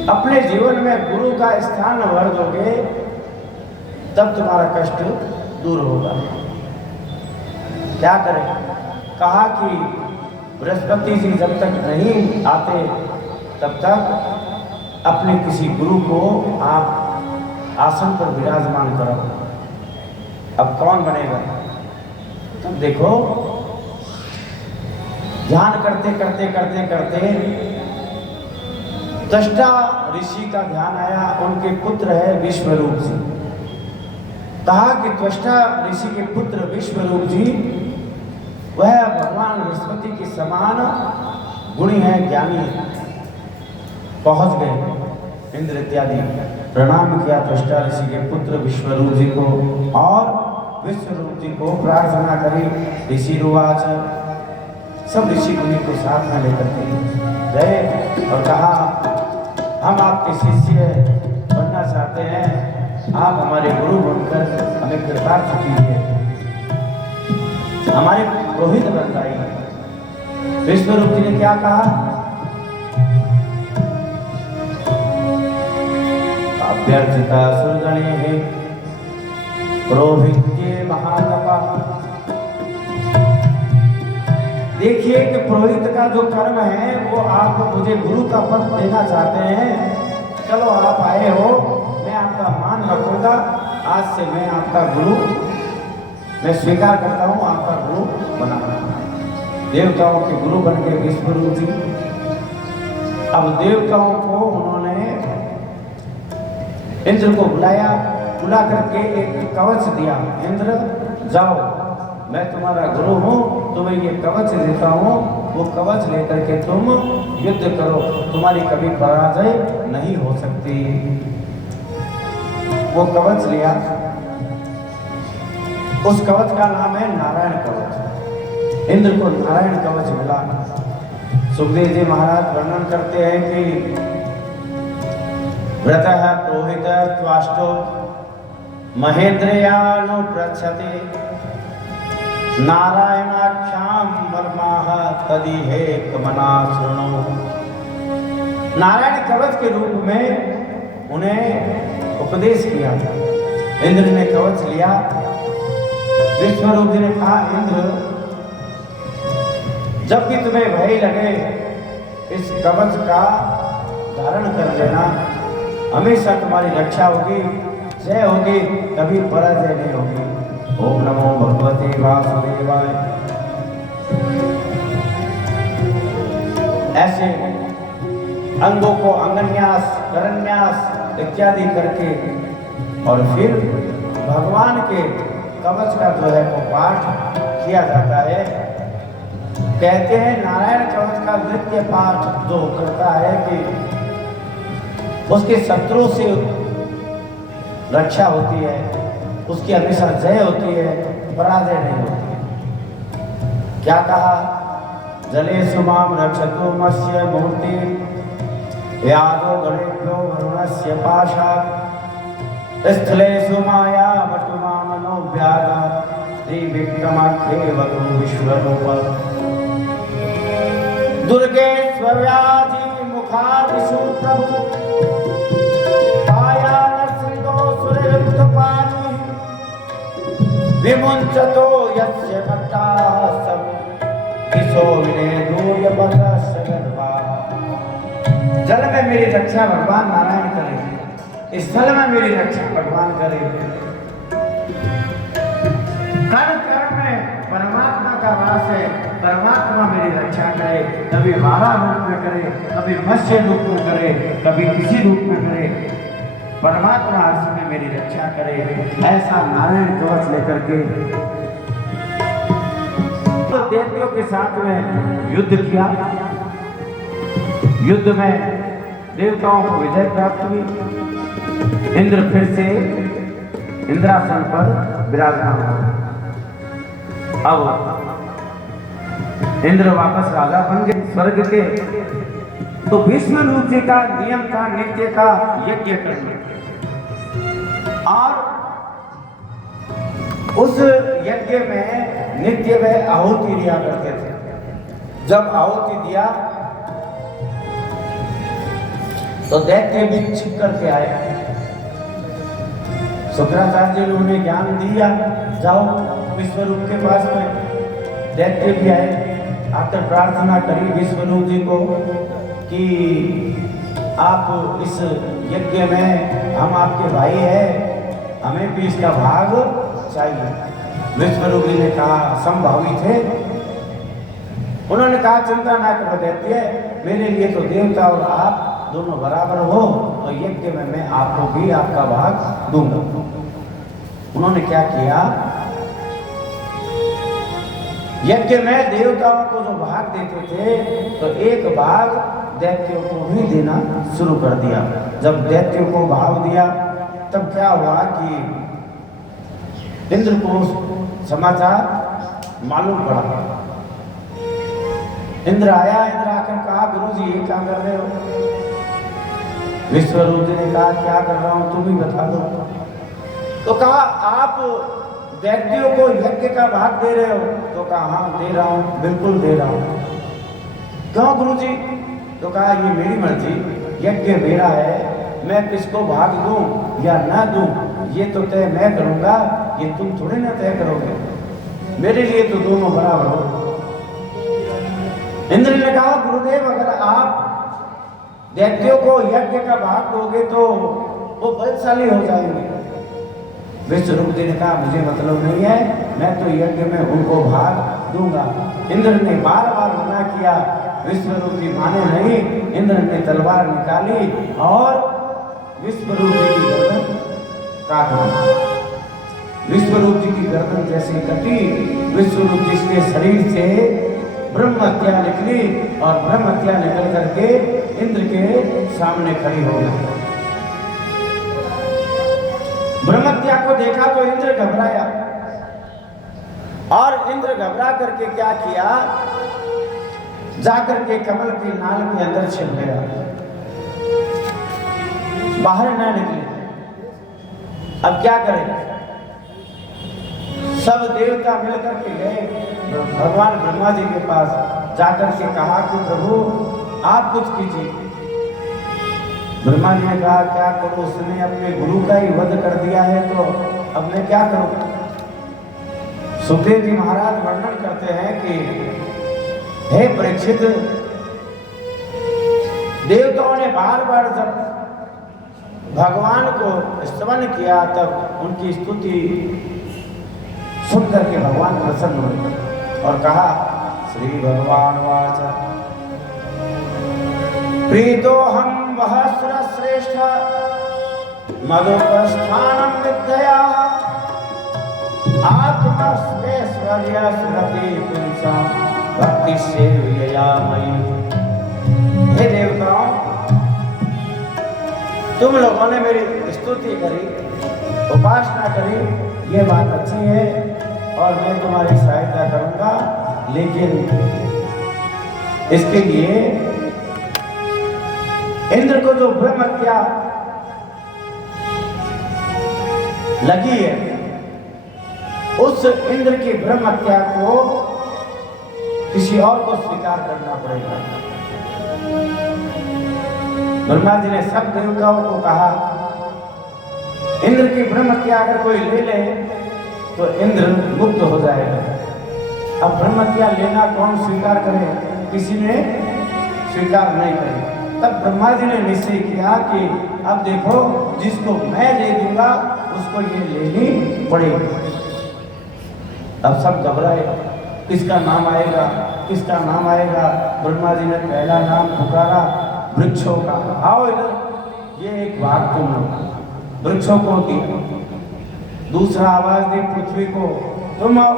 अपने जीवन में गुरु का स्थान भर दोगे तब तुम्हारा कष्ट दूर होगा। क्या करें? कहा कि बृहस्पति जी जब तक नहीं आते तब तक अपने किसी गुरु को आप आसन पर विराजमान करो। अब कौन बनेगा? तब देखो ध्यान करते करते करते करते त्वष्टा ऋषि का ध्यान आया, उनके पुत्र है विश्वरूप जी। कहा कि त्वष्टा ऋषि के पुत्र विश्वरूप जी वह भगवान बृहस्पति के समान गुणी है, ज्ञानी है। पहुंच गए इंद्र इत्यादि, प्रणाम किया त्वष्टा ऋषि के पुत्र विश्वरूप जी को और विश्वरूप जी को प्रार्थना करी। ऋषि रुवाच, सब ऋषि मुनि को साथ में लेकर के गए और कहा हम आपके शिष्य बनना चाहते हैं, आप हमारे गुरु बनकर हमें कृतार्थ कीजिए, हमारे पुरोहित बन जाइए। विश्वरूप जी ने क्या कहा? अभ्यर्थिता सुरगणे है पुरोहित्ये महातपा। देखिए कि पुरोहित का जो कर्म है वो आप मुझे गुरु का पद देना चाहते हैं, चलो आप आए हो, मैं आपका मान रखूंगा, आज से मैं आपका गुरु, मैं स्वीकार करता हूं आपका गुरु बनाना। देवताओं के गुरु बन गए विश्वरूप जी। अब देवताओं को उन्होंने इंद्र को बुलाया, बुला करके एक कवच दिया। इंद्र जाओ, मैं तुम्हारा गुरु हूँ, तुम्हें ये कवच देता हूँ, वो कवच लेकर के तुम युद्ध करो, तुम्हारी कभी पराजय नहीं हो सकती। वो कवच लिया, उस कवच का नाम है नारायण कवच। इंद्र को नारायण कवच मिला। सुखदेव जी महाराज वर्णन करते हैं कि व्रतः पुरोहित त्वाष्टो महेंद्रयानो प्रच्छते नारायणाख्याम वर्माह तदिहे कमना शृणु। नारायण कवच के रूप में उन्हें उपदेश किया। इंद्र ने कवच लिया। विश्वरूप जी ने कहा, इंद्र जब भी तुम्हें भय लगे इस कवच का धारण कर लेना, हमेशा तुम्हारी रक्षा होगी, जय होगी, कभी पराजय नहीं होगी। ओम नमो भगवते वासुदेवाय। ऐसे अंगों को अंगन्यास, करन्यास इत्यादि करके और फिर भगवान के कवच का जो है वो पाठ किया जाता है। कहते हैं नारायण कवच का नित्य पाठ जो करता है कि उसके शत्रुओं से रक्षा होती है, उसकी हमेशा जय होती है, पराजय नहीं होती। क्या कहा? जले सुमाम रक्षतु मत्स्य मूर्ति यादो गणेभ्यो वरुणस्य पाशात् स्थले सुमाया वटुमा मनोव्यागा त्रिविक्रमाख्ये वटु विश्वरूप दुर्गे स्वव्याधि मुखादिषु प्रभु पाया नरसिंहो सुरयुक्तपाणि विमुञ्चतो यस्य भक्तासं किशो विनेदूय बदस्य गर्भा। जल में मेरी रक्षा भगवान नारायण करे, इस स्थल में मेरी रक्षा भगवान करे। कण कण में परमात्मा का वास है, परमात्मा मेरी रक्षा करे, कभी वारा रूप में करे, कभी मत्स्य रूप में करे, कभी किसी रूप में करे, परमात्मा हर्ष में मेरी रक्षा करे। ऐसा नारायण कवच लेकर के तो देवताओं के साथ में युद्ध किया। युद्ध में देवताओं को विजय प्राप्त हुई। इंद्र फिर से इंद्रासन पर विराजमान हुआ। अब इंद्र वापस राजा बन गए स्वर्ग के। तो विश्वरूप जी का नियम था नित्य का यज्ञ करना, और उस यज्ञ में नित्य वे आहुति दिया करते थे। जब आहुति दिया तो दैत्य भी छिप करके आए। शुक्राचार्य जी ने उन्हें ज्ञान दिया, जाओ विश्वरूप के पास में। दैत्य भी आए, आकर प्रार्थना करी विश्वरूप जी को कि आप इस यज्ञ में, हम आपके भाई हैं, हमें भी इसका भाग चाहिए। विश्वरूप जी ने कहा, संभावी थे, उन्होंने कहा चिंता ना करो दैत्य, मेरे लिए तो देवता और आप दोनों बराबर हो, और यज्ञ में मैं आपको भी आपका भाग दूंगा। उन्होंने क्या किया, यज्ञ में देवताओं को जो भाग देते थे तो एक भाग दैत्यों को भी देना शुरू कर दिया। जब दैत्यों को भाग दिया तब क्या हुआ कि इंद्र को समाचार मालूम पड़ा। इंद्र आया, इंद्र आकर कहा, गुरुजी ये क्या कर रहे हो? विश्वरूप जी ने कहा, क्या कर रहा हूं तुम ही बता दो। तो कहा, आप दैत्यों को यज्ञ का भाग दे रहे हो? तो कहा, हाँ दे रहा हूं, बिल्कुल दे रहा हूं। क्यों गुरुजी? तो कहा, ये मेरी मर्जी, यज्ञ मेरा है, मैं किसको भाग दूं या ना दूं ये तो तय मैं करूंगा, ये तुम थोड़े ना तय करोगे, मेरे लिए तो दोनों बराबर हो। इंद्र ने कहा, गुरुदेव अगर आप दैत्यों को यज्ञ का भाग दोगे तो वो बलशाली हो जाएंगे। विश्वरूप जी ने कहा, मुझे मतलब नहीं है, मैं तो यज्ञ में उनको भाग दूंगा। इंद्र ने बार बार मना किया, विश्वरूप जी माने नहीं। इंद्र ने तलवार निकाली और विश्वरूप जी की गर्दन काट दी। विश्वरूप जी की गर्दन जैसे कटी, विश्वरूप जी के शरीर से ब्रह्म हत्या निकली और ब्रह्म हत्या निकल करके इंद्र के सामने खड़ी हो गई। ब्रह्मत्या को देखा तो इंद्र घबराया, और इंद्र घबरा करके क्या किया, जाकर के कमल की नाल के अंदर छिप गया, बाहर न निकले। अब क्या करें? सब देवता मिलकर के गए भगवान ब्रह्मा जी के पास, जाकर के कहा कि प्रभु आप कुछ कीजिए। ब्रह्मा जी ने कहा, क्या करूं, उसने अपने गुरु का ही वध कर दिया है, तो अब मैं क्या करूं? सुखदेव जी महाराज वर्णन करते हैं कि हे परीक्षित, देवताओं ने बार बार जब भगवान को स्तवन किया तब उनकी स्तुति सुन करके भगवान प्रसन्न हुए और कहा, श्री भगवान वाचा प्रीतो हम वह सुरश्रेष्ठ मधुपस्थानम विद्या आत्मस्वैश्वर्य सुरति पुंसा भक्ति सेव्ययामयी। हे देवताओं, तुम लोगों ने मेरी स्तुति करी, उपासना करी, ये बात अच्छी है और मैं तुम्हारी सहायता करूंगा, लेकिन इसके लिए इंद्र को जो ब्रह्म हत्या लगी है, उस इंद्र की ब्रह्म हत्या को किसी और को स्वीकार करना पड़ेगा। ब्रह्मा जी ने सब देवताओं को कहा, इंद्र की ब्रह्म हत्या अगर कोई ले ले तो इंद्र मुक्त हो जाएगा। अब ब्रह्म हत्या लेना कौन स्वीकार करे? किसी ने स्वीकार नहीं करी। तब ब्रह्मा जी ने निश्चय किया कि अब देखो, जिसको मैं दे दूंगा उसको ये लेनी पड़ेगी। अब सब घबराए, किसका नाम आएगा, किसका नाम आएगा? ब्रह्मा जी ने पहला नाम पुकारा वृक्षों का, आओ इधर, ये एक भाग तुम वृक्षों को दिया। दूसरा आवाज दी पृथ्वी को, तुम आओ,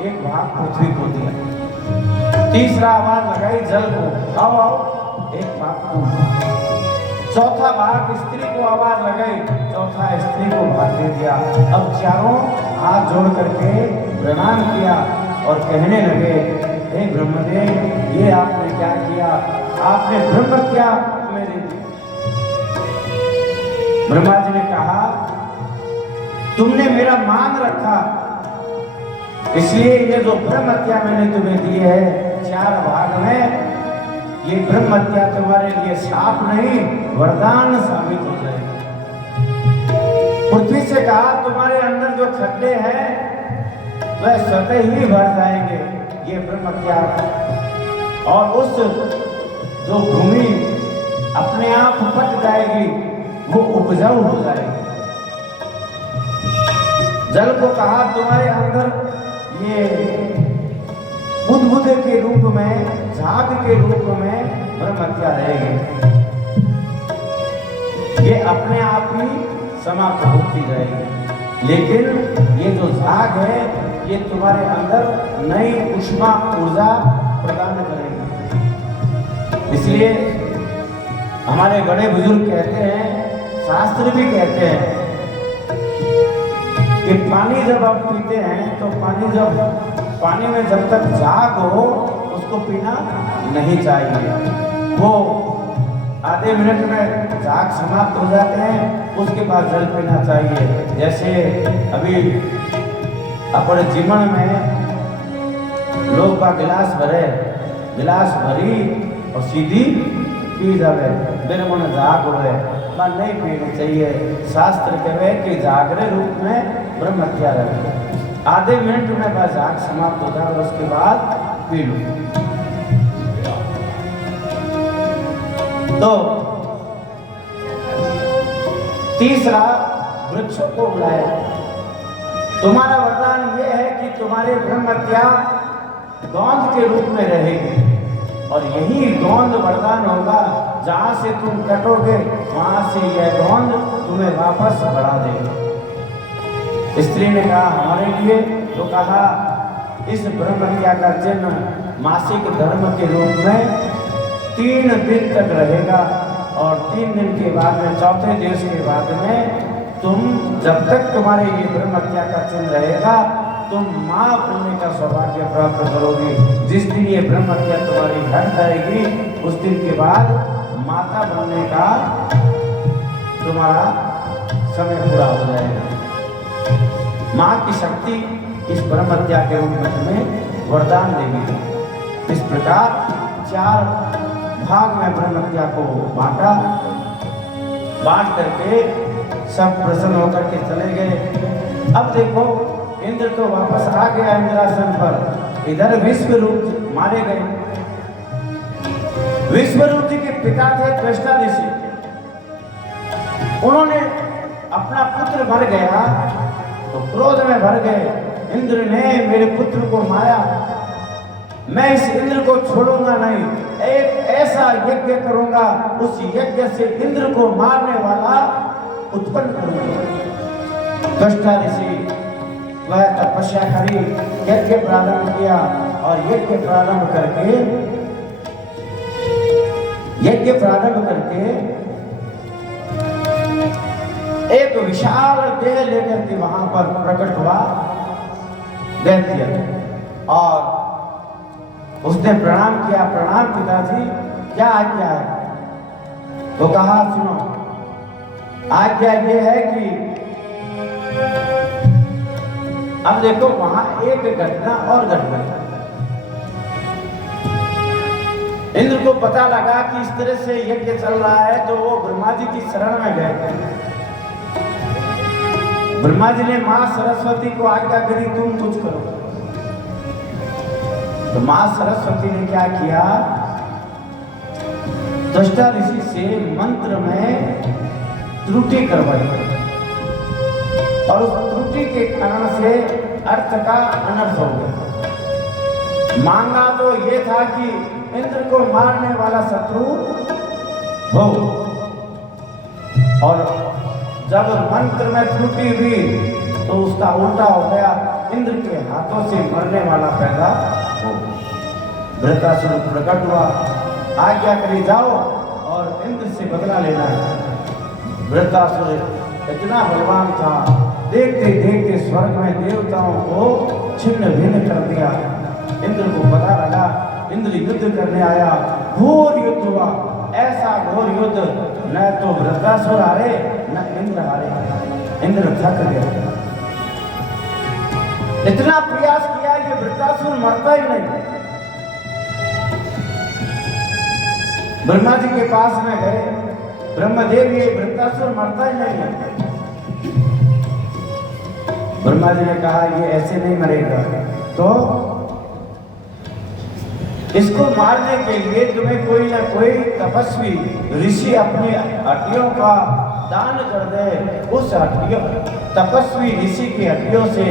एक भाग पृथ्वी को दिया। तीसरा आवाज लगाई जल को, आओ आओ, एक भाग तुम। चौथा भाग स्त्री को आवाज लगाई, चौथा स्त्री को भाग दे दिया। अब चारों हाथ जोड़ करके प्रणाम किया और कहने लगे, हे ब्रह्मदेव, ये आपने क्या किया? आपने ब्रह्म हत्या में दे दी। ब्रह्मा जी ने कहा, तुमने मेरा मान रखा, इसलिए ये जो ब्रह्म हत्या मैंने तुम्हें दी है 4 भाग में, ये ब्रह्म हत्या तुम्हारे लिए शाप नहीं वरदान साबित हो जाएगा। पृथ्वी से कहा, तुम्हारे अंदर जो खड्डे हैं वह स्वतः ही भर जाएंगे, ये ब्रह्म हत्या, और उस जो भूमि अपने आप पट जाएगी वो उपजाऊ हो जाएगी। जल को कहा तुम्हारे अंदर ये बुदबुदे के रूप में, झाग के रूप में ब्रह्महत्या रहेगी, ये अपने आप ही समाप्त होती जाएगी। लेकिन ये जो झाग है ये तुम्हारे अंदर नई ऊष्मा ऊर्जा प्रदान करेगी। इसलिए हमारे बड़े बुजुर्ग कहते हैं, शास्त्र भी कहते हैं कि पानी जब आप पीते हैं तो पानी में जब तक झाग हो उसको पीना नहीं चाहिए। वो आधे मिनट में झाग समाप्त हो जाते हैं, उसके बाद जल पीना चाहिए। जैसे अभी अपने जीवन में लोग का गिलास भरी और सीधी पी जावे, मेरे मन झाग हो मन नहीं पीनी चाहिए। शास्त्र कहे कि जागरे रूप में ब्रह्महत्या रहे, आधे मिनट में बस झाग समाप्त हो जाए, उसके बाद पी लो। तो तीसरा वृक्षों को बुलाया। तुम्हारा वरदान ये है कि तुम्हारे ब्रह्महत्या गोंद के रूप में रहेगी, और यही गोंद वरदान होगा, जहां से तुम कटोगे वहां से यह गोंद तुम्हें वापस बढ़ा देगी। स्त्री ने कहा हमारे लिए, तो कहा इस ब्रह्महत्या का चिन्ह मासिक धर्म के रूप में 3 दिन तक रहेगा, और 3 दिन के बाद में, चौथे दिवस के बाद में तुम, जब तक तुम्हारे ये ब्रह्महत्या का चिन्ह रहेगा, तुम माँ बनने का सौभाग्य प्राप्त करोगी। जिस दिन ये ब्रह्महत्या तुम्हारी हट जाएगी, उस दिन के बाद माता बनने का तुम्हारा समय पूरा हो जाएगा। माँ की शक्ति इस ब्रह्महत्या के रूप में तुम्हें वरदान देगी। इस प्रकार 4 भाग में ब्रह्महत्या को बांट करके सब प्रसन्न होकर के चले गए। अब देखो इंद्र तो वापस आ गया इंद्रासन पर, इधर विश्वरूप मारे गए। विश्वरूप जी के पिता थे त्वष्टा ऋषि, उन्होंने अपना पुत्र मर गया तो क्रोध में भर गए। इंद्र ने मेरे पुत्र को मारा, मैं इस इंद्र को छोड़ूंगा नहीं, एक ऐसा यज्ञ करूंगा, उस यज्ञ से इंद्र को मारने वाला उत्पन्न करूंगा। त्वष्टा ऋषि वह तपस्या करी, यज्ञ प्रारंभ किया, और यज्ञ प्रारंभ करके एक विशाल देह लेकर के वहां पर प्रकट हुआ दैत्य, और उसने प्रणाम किया, प्रणाम पिताजी क्या आज्ञा है? तो कहा सुनो, आज्ञा ये है कि अब देखो वहां एक घटना और घट गई। इंद्र को पता लगा कि इस तरह से यज्ञ चल रहा है, तो वो ब्रह्मा जी की शरण में गए। ब्रह्मा जी ने मां सरस्वती को आज्ञा करी तुम कुछ करो। तो मां सरस्वती ने क्या किया, त्वष्टा ऋषि से मंत्र में त्रुटि करवाई, और उस त्रुटि के कारण से अर्थ का अनर्थ हो गया। मांगा तो ये था कि इंद्र को मारने वाला शत्रु हो, और जब मंत्र में त्रुटि हुई तो उसका उल्टा हो गया, इंद्र के हाथों से मरने वाला पैदा हो। वृत्रासुर प्रकट हुआ, आज्ञा करी जाओ और इंद्र से बदला लेना है। वृत्रासुर इतना बलवान था, देखते देखते स्वर्ग में देवताओं को छिन्न भिन्न कर दिया। इंद्र को पता लगा, इंद्र युद्ध करने आया, घोर युद्ध हुआ, ऐसा घोर युद्ध, न तो वृत्रासुर हारे न इंद्र हारे। इंद्र थक गया, इतना प्रयास किया कि वृत्रासुर मरता ही नहीं। ब्रह्मा जी के पास में गए, ब्रह्मदेव ये वृत्रासुर मरता ही नहीं है। ब्रह्मा जी ने कहा ये ऐसे नहीं मरेगा, तो इसको मारने के लिए तुम्हें कोई ना कोई तपस्वी ऋषि अपनी हड्डियों का दान कर दे, उस हड्डियों तपस्वी ऋषि की हड्डियों से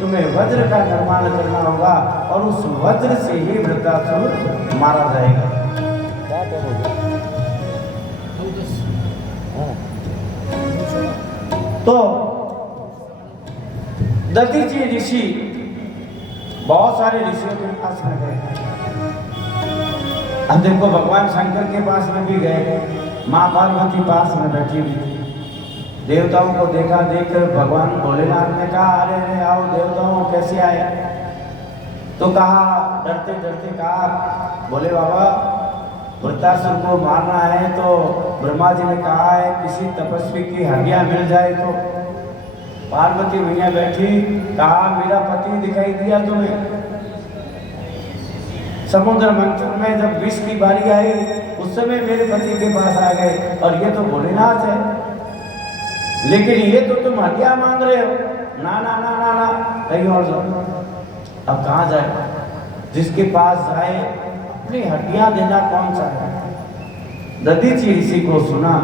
तुम्हें वज्र का निर्माण करना होगा और उस वज्र से ही वृत्तासुर मारा जाएगा। तो दधीचि ऋषि बहुत सारे ऋषियों के पास में गए। अब देखो भगवान शंकर के पास में भी गए, माँ पार्वती पास में बैठी हुई थी। देवताओं को देखा, देखकर भगवान भोलेनाथ ने कहा अरे अरे आओ देवताओं कैसे आए। तो कहा डरते डरते कहा बोले बाबा वृत्तासुर को मारना है तो ब्रह्मा जी ने कहा है किसी तपस्वी की हड्डियां मिल जाए तो। पार्वती मैया बैठी, कहा मेरा पति दिखाई दिया तुम्हें। समुद्र मंथन में जब विष की बारी आई उस समय मेरे पति के पास आ गए और ये तो भोलेनाथ है, लेकिन ये तो तुम हड्डियां मांग रहे हो। ना ना ना ना ना कहीं और जाओ। अब कहाँ जाए? जिसके पास जाए अपनी हड्डियां देना कौन सा है। दधीचि ऋषि को सुना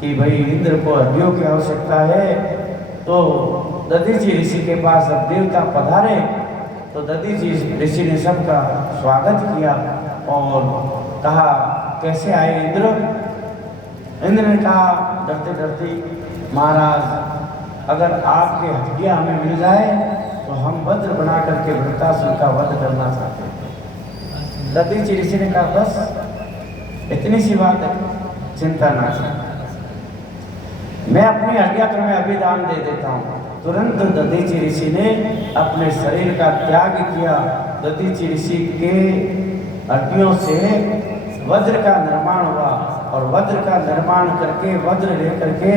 कि भाई इंद्र को हड्डियों की आवश्यकता है, तो दधीचि ऋषि के पास अब देवता पधारे। तो दधीचि ऋषि ने सबका स्वागत किया और कहा कैसे आए इंद्र। इंद्र ने कहा डरते डरते महाराज अगर आपकी हड्डियां हमें मिल जाए तो हम वज्र बना करके वृत्तासुर का वध करना चाहते हैं। दधीचि ऋषि ने कहा बस इतनी सी बात है, चिंता ना कर, मैं अपनी हड्डियां तुम्हें अभी दान दे देता हूँ। तुरंत दधीचि ऋषि ने अपने शरीर का त्याग किया। दधीचि ऋषि के हड्डियों से वज्र का निर्माण हुआ और वज्र का निर्माण करके वज्र लेकर के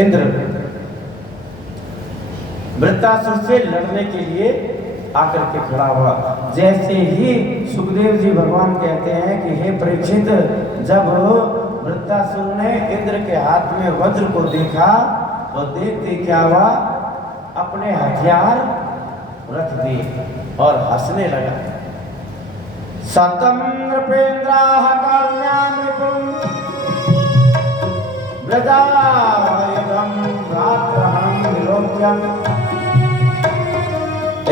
इंद्र वृत्तासुर से लड़ने के लिए आकर के खड़ा हुआ। जैसे ही सुखदेव जी भगवान कहते हैं कि हे परीक्षित, जब वृत्तासुर ने इंद्र के हाथ में वज्र को देखा तो देखते क्या हुआ, अपने हथियार रख दिए और हंसने लगा। सतम नृपेन्द्राः काम्यां नृपुं व्रजायतं भ्रातृहनं विलोक्यं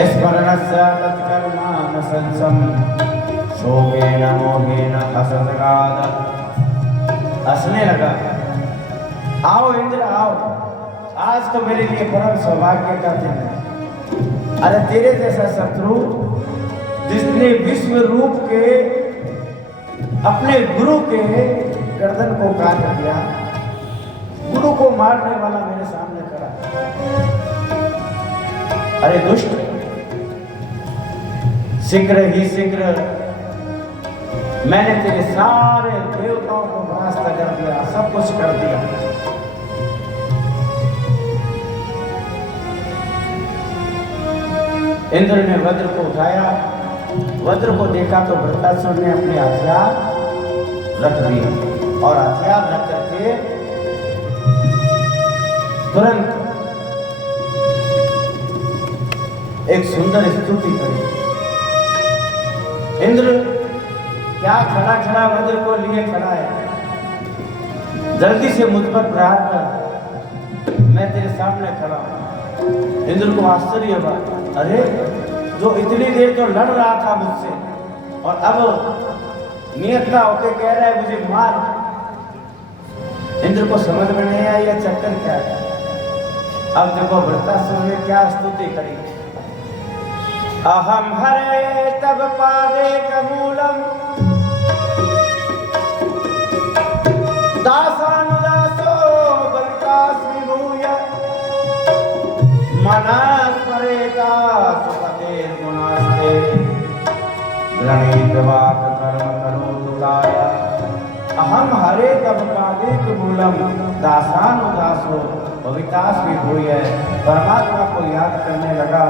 स्मरणस्य तत्कर्मान् संसं शोकेन मोहेन हसदगाद। हंसने लगा, आओ इंद्र आओ, आज तो मेरे लिए परम सौभाग्य का दिन है। अरे तेरे जैसा शत्रु जिसने विश्व रूप के अपने गुरु के गर्दन को काट दिया, गुरु को मारने वाला मेरे सामने खड़ा। अरे दुष्ट, शीघ्र ही शीघ्र मैंने तेरे सारे देवताओं को परास्त कर दिया, सब कुछ कर दिया। इंद्र ने वज्र को उठाया, वज्र को देखा तो वृत्तासुर ने अपने हथियार रख दिए और हथियार रख करके तुरंत एक सुंदर स्तुति करी। इंद्र क्या खड़ा खड़ा वज्र को लिए खड़ा है, जल्दी से मुझ पर प्रहार कर, मैं तेरे सामने खड़ा हूं। इंद्र को आश्चर्य हुआ, अरे जो इतनी देर तो लड़ रहा था मुझसे और अब नियत होके कह रहा है मुझे मार। इंद्र को समझ में नहीं आया यह चक्कर क्या है। अब देखो वृत्तासुर ने क्या स्तुति करी। अहम हरे तब पादे कमूलम दासानुदासो बलितास्मि भूय मनस्मरेता सुपतेर्गुणास्ते ग्रणीतवात कर्म करोतु काय। अहम हरे तब पादे कमूलम दासानुदासो बलितास्मि भूय। परमात्मा को याद करने लगा,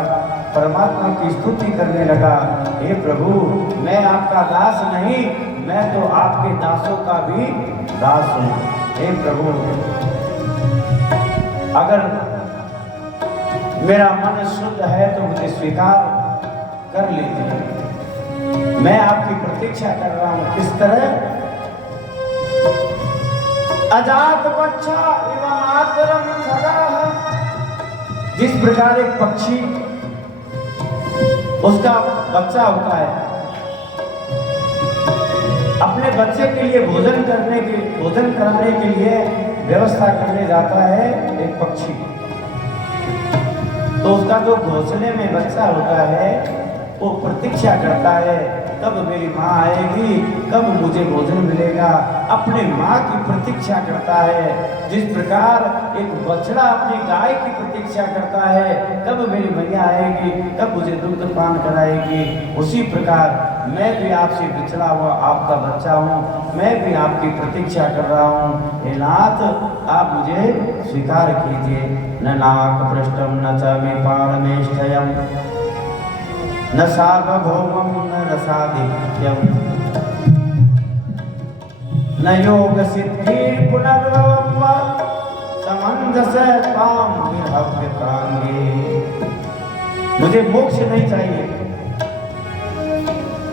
परमात्मा की स्तुति करने लगा। हे प्रभु, मैं आपका दास नहीं, मैं तो आपके दासों का भी दास हूँ। हे प्रभु, अगर मेरा मन शुद्ध है तो मुझे स्वीकार कर लीजिए। मैं आपकी प्रतीक्षा कर रहा हूँ। किस तरह? अजात बच्चा एवं आतरम खगाह, जिस प्रकार एक पक्षी उसका बच्चा होता है, अपने बच्चे के लिए भोजन कराने के लिए व्यवस्था करने जाता है एक पक्षी, तो उसका जो घोंसले में बच्चा होता है वो प्रतीक्षा करता है कब मेरी माँ आएगी, कब मुझे भोजन मिलेगा, अपने माँ की प्रतीक्षा करता है। जिस प्रकार एक बछड़ा अपनी गाय की प्रतीक्षा करता है कब मेरी मैया आएगी, कब मुझे दूध पान कराएगी, उसी प्रकार मैं भी आपसे बिछड़ा हुआ आपका बच्चा हूँ, मैं भी आपकी प्रतीक्षा कर रहा हूँ। हे नाथ, आप मुझे स्वीकार कीजिए। न नाक पृष्ठम न च मे पारमेष्ठयम न सार्वभौमं न रसाधिक्यम न योग सिद्धि पुनर्भवम समंजस ताम विहव्य प्रांगे। मुझे मोक्ष नहीं चाहिए।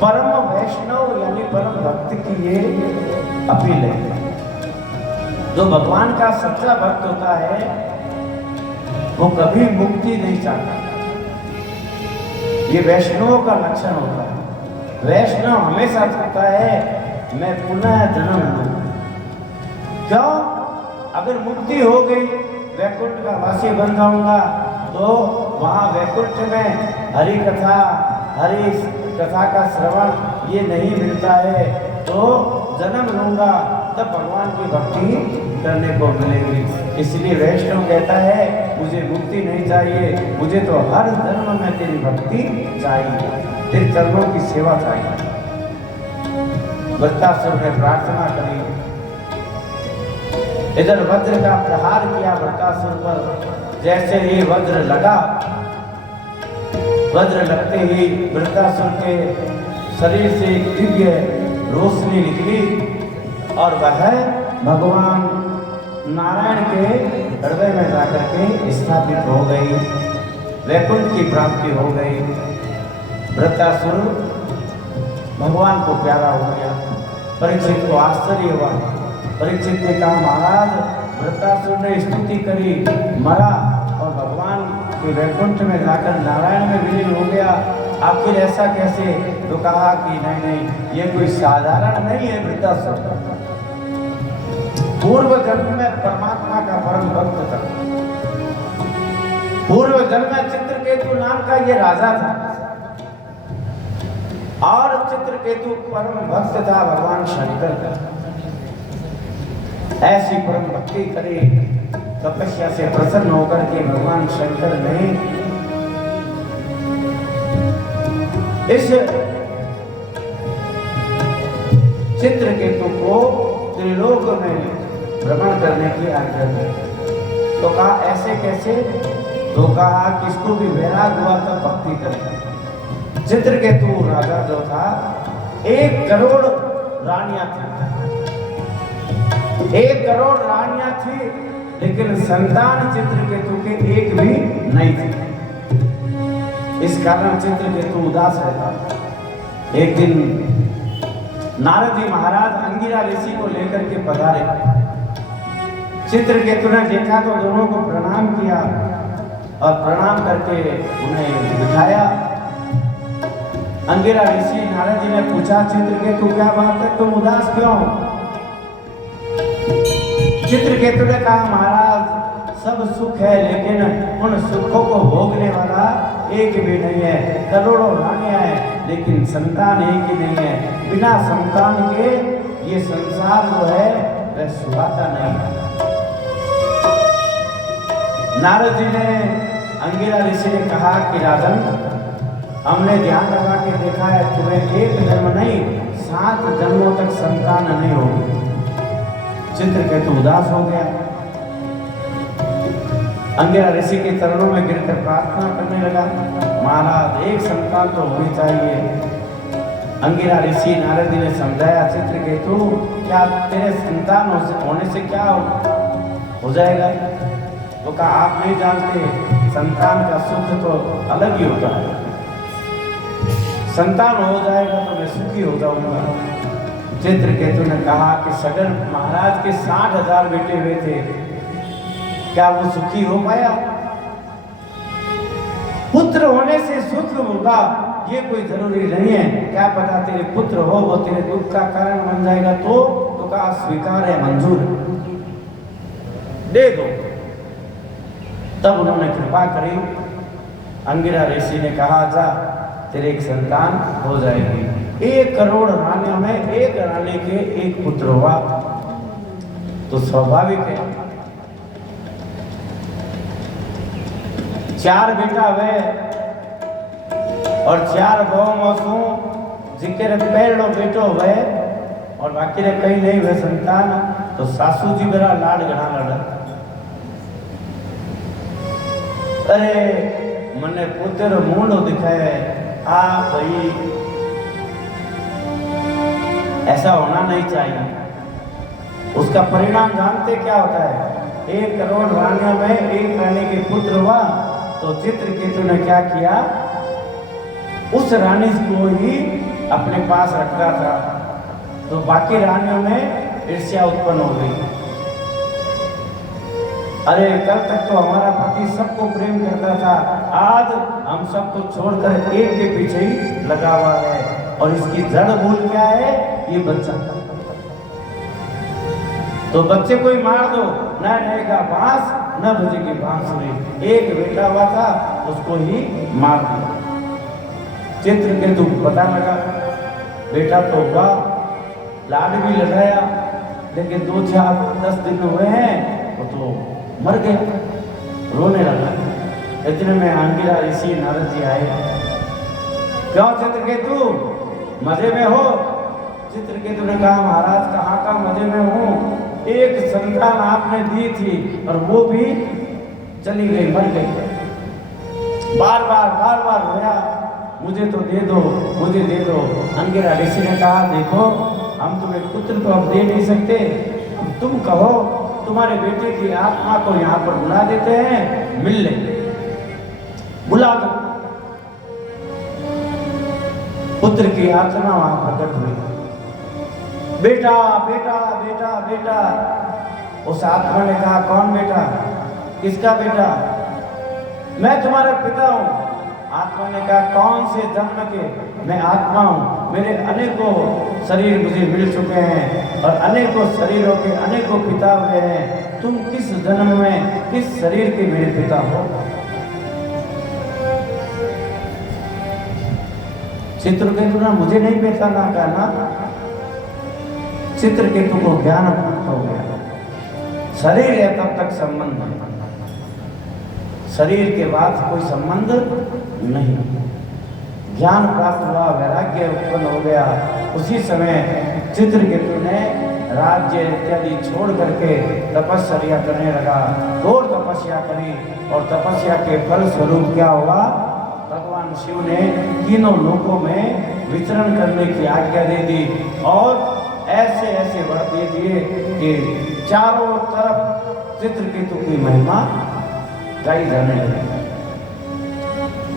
परम वैष्णव यानी परम भक्त की ये अपील है। जो भगवान का सच्चा भक्त होता है वो कभी मुक्ति नहीं चाहता। ये वैष्णवों का लक्षण होता है। वैष्णव हमेशा चाहता है मैं पुनः जन्म लूं। क्यों? अगर मुक्ति हो गई, वैकुंठ का वासी बन जाऊंगा, तो वहां वैकुंठ में हरि कथा का श्रवण ये नहीं मिलता है, तो जन्म लूंगा तब भगवान की भक्ति करने को मिलेगी। इसलिए वैष्णव कहता है मुझे मुक्ति नहीं चाहिए, मुझे तो हर जन्म में तेरी भक्ति चाहिए, तेरे चरणों की सेवा चाहिए। वृत्तासुर ने प्रार्थना करी, इधर वज्र का प्रहार किया वृत्तासुर पर। जैसे ही वज्र लगा, वज्र लगते ही वृत्तासुर के शरीर से दिव्य रोशनी निकली और वह भगवान नारायण के हृदय में जाकर के स्थापित हो गई, वैकुंठ की प्राप्ति हो गई। वृत्तासुर भगवान को प्यारा हो गया। परीक्षित को आश्चर्य हुआ। परीक्षित ने कहा महाराज, वृत्तासुर ने स्तुति करी, मरा और भगवान के वैकुंठ में जाकर नारायण में विलीन हो गया, आखिर ऐसा कैसे? तो कहा कि नहीं, ये कोई साधारण नहीं है वृत्तासुर, पूर्व जन्म में परमात्मा का परम भक्त था। पूर्व जन्म में चित्रकेतु नाम का ये राजा था और चित्रकेतु परम भक्त था भगवान शंकर का। ऐसी परम भक्ति करी, तपस्या से प्रसन्न होकर के भगवान शंकर ने इस चित्रकेतु को त्रिलोक में भ्रमण करने की आज्ञा दी। तो कहा ऐसे कैसे? तो कहा किसको भी वैराग हुआ तब भक्ति करे। चित्रकेतु राजा जो था, 1 करोड़ रानियां थी, 1 करोड़ रानियां थी, लेकिन संतान चित्रकेतु के एक भी नहीं थी। इस कारण चित्रकेतु उदास रहता। एक दिन नारद जी महाराज अंगिरा ऋषि को लेकर के पधारे। चित्रकेतु ने देखा तो दोनों को प्रणाम किया और प्रणाम करके उन्हें बिठाया। अंगिरा ऋषि नारद जी ने पूछा, चित्रकेतु क्या बात है, तुम उदास क्यों? चित्रकेतु ने कहा महाराज, सब सुख है लेकिन उन सुखों को भोगने वाला एक भी नहीं है। करोड़ों रानियां हैं लेकिन संतान एक ही नहीं है। बिना संतान के ये संसार जो है वह सुहाता नहीं है। नारद जी ने अंगिरा ऋषि ने कहा कि राजन, हमने ध्यान लगा के देखा है तुम्हें 1 जन्म नहीं 7 जन्मों तक संतान नहीं होगी। चित्रकेतु उदास हो गया। अंगिरा ऋषि के चरणों में गिरकर प्रार्थना करने लगा, महाराज 1 संतान तो होनी चाहिए। अंगिरा ऋषि नारद जी ने समझाया, चित्रकेतु क्या तेरे संतान होने से क्या हो जाएगा? तो कहा आप नहीं जानते, संतान का सुख तो अलग ही होता है। संतान हो जाएगा तो मैं सुखी हो जाऊंगा। चित्रकेतु ने कहा कि सगर महाराज के 60,000 बेटे हुए थे, क्या वो सुखी हो पाया? पुत्र होने से सुख होगा ये कोई जरूरी नहीं है। क्या पता तेरे पुत्र हो वो तेरे दुख का कारण बन जाएगा, तो का स्वीकार है, मंजूर दे दो। तब उन्होंने कृपा करी। अंगिरा ऋषि ने कहा जा तेरे एक संतान हो जाएगी। 1 करोड़ रानियों में 1 रानी के 1 पुत्र हुआ, तो स्वाभाविक है। 4 बेटा हुए और 4 गौ मौसू जिक्र पहलो बेटो हुए और बाकी रे कहीं नहीं हुए संतान, तो सासू जी मेरा लाड घना लड़ा। अरे मने पुत्र मूंढो दिखाए, आ भाई ऐसा होना नहीं चाहिए। उसका परिणाम जानते क्या होता है? 1 करोड़ रानियों में 1 रानी के पुत्र हुआ, तो चित्रकेतु ने क्या किया? उस रानी को ही अपने पास रखता था, तो बाकी रानियों में ईर्ष्या उत्पन्न हो गई। अरे कल तक तो हमारा पति सबको प्रेम करता था, आज हम सबको छोड़कर एक के पीछे ही लगा हुआ है, और इसकी जड़ मूल क्या है? ये बच्चा। तो बच्चे को ही मार दो, न रहेगा बांस न बजेगी बांसुरी। एक बेटा हुआ था, उसको ही मार दिया। चित्रकेतु पता लगा बेटा तो हुआ, लाड भी लगाया, लेकिन 2-4-10 दिन हुए हैं वो तो मर गया, रोने लगा। इतने में अंगिरा ऋषि नारद जी आए। क्यों चित्रकेतु मजे में हो? चित्रकेतु ने कहा महाराज कहाँ का मजे में हूँ, एक संतान आपने दी थी और वो भी चली गई, मर गई। बार बार रोया, मुझे तो दे दो, मुझे दे दो। अंगिरा ऋषि ने कहा देखो हम तुम्हें पुत्र तो अब दे नहीं सकते, अब तुम कहो तुम्हारे बेटे की आत्मा को यहाँ पर बुला देते हैं, मिल ले, बुला दो। पुत्र की आत्मा वहां प्रकट हुई। बेटा बेटा बेटा बेटा। उस आत्मा ने कहा कौन बेटा? किसका बेटा? मैं तुम्हारा पिता हूं। आत्मा ने कहा कौन से जन्म के? मैं आत्मा हूं, मेरे अनेकों शरीर मुझे मिल चुके हैं और अनेकों शरीरों के अनेकों पिता हुए हैं। तुम किस जन्म में किस शरीर के मेरे पिता हो? चित्रकेतु ने मुझे नहीं पहचाना, कहा ना। चित्रकेतु को ज्ञान प्राप्त हो गया। शरीर है तब तक संबंध है, शरीर के बाद कोई संबंध नहीं। ज्ञान प्राप्त हुआ, वैराग्य उत्पन्न हो गया। उसी समय चित्रकेतु ने राज्य इत्यादि छोड़ करके तपस्या करने लगा। घोर तपस्या करी और तपस्या के फल स्वरूप क्या हुआ? भगवान शिव ने तीनों लोकों में विचरण करने की आज्ञा दे दी और ऐसे ऐसे वर दे दिए कि चारों तरफ चित्रकेतु की महिमा गाई जाने लगी।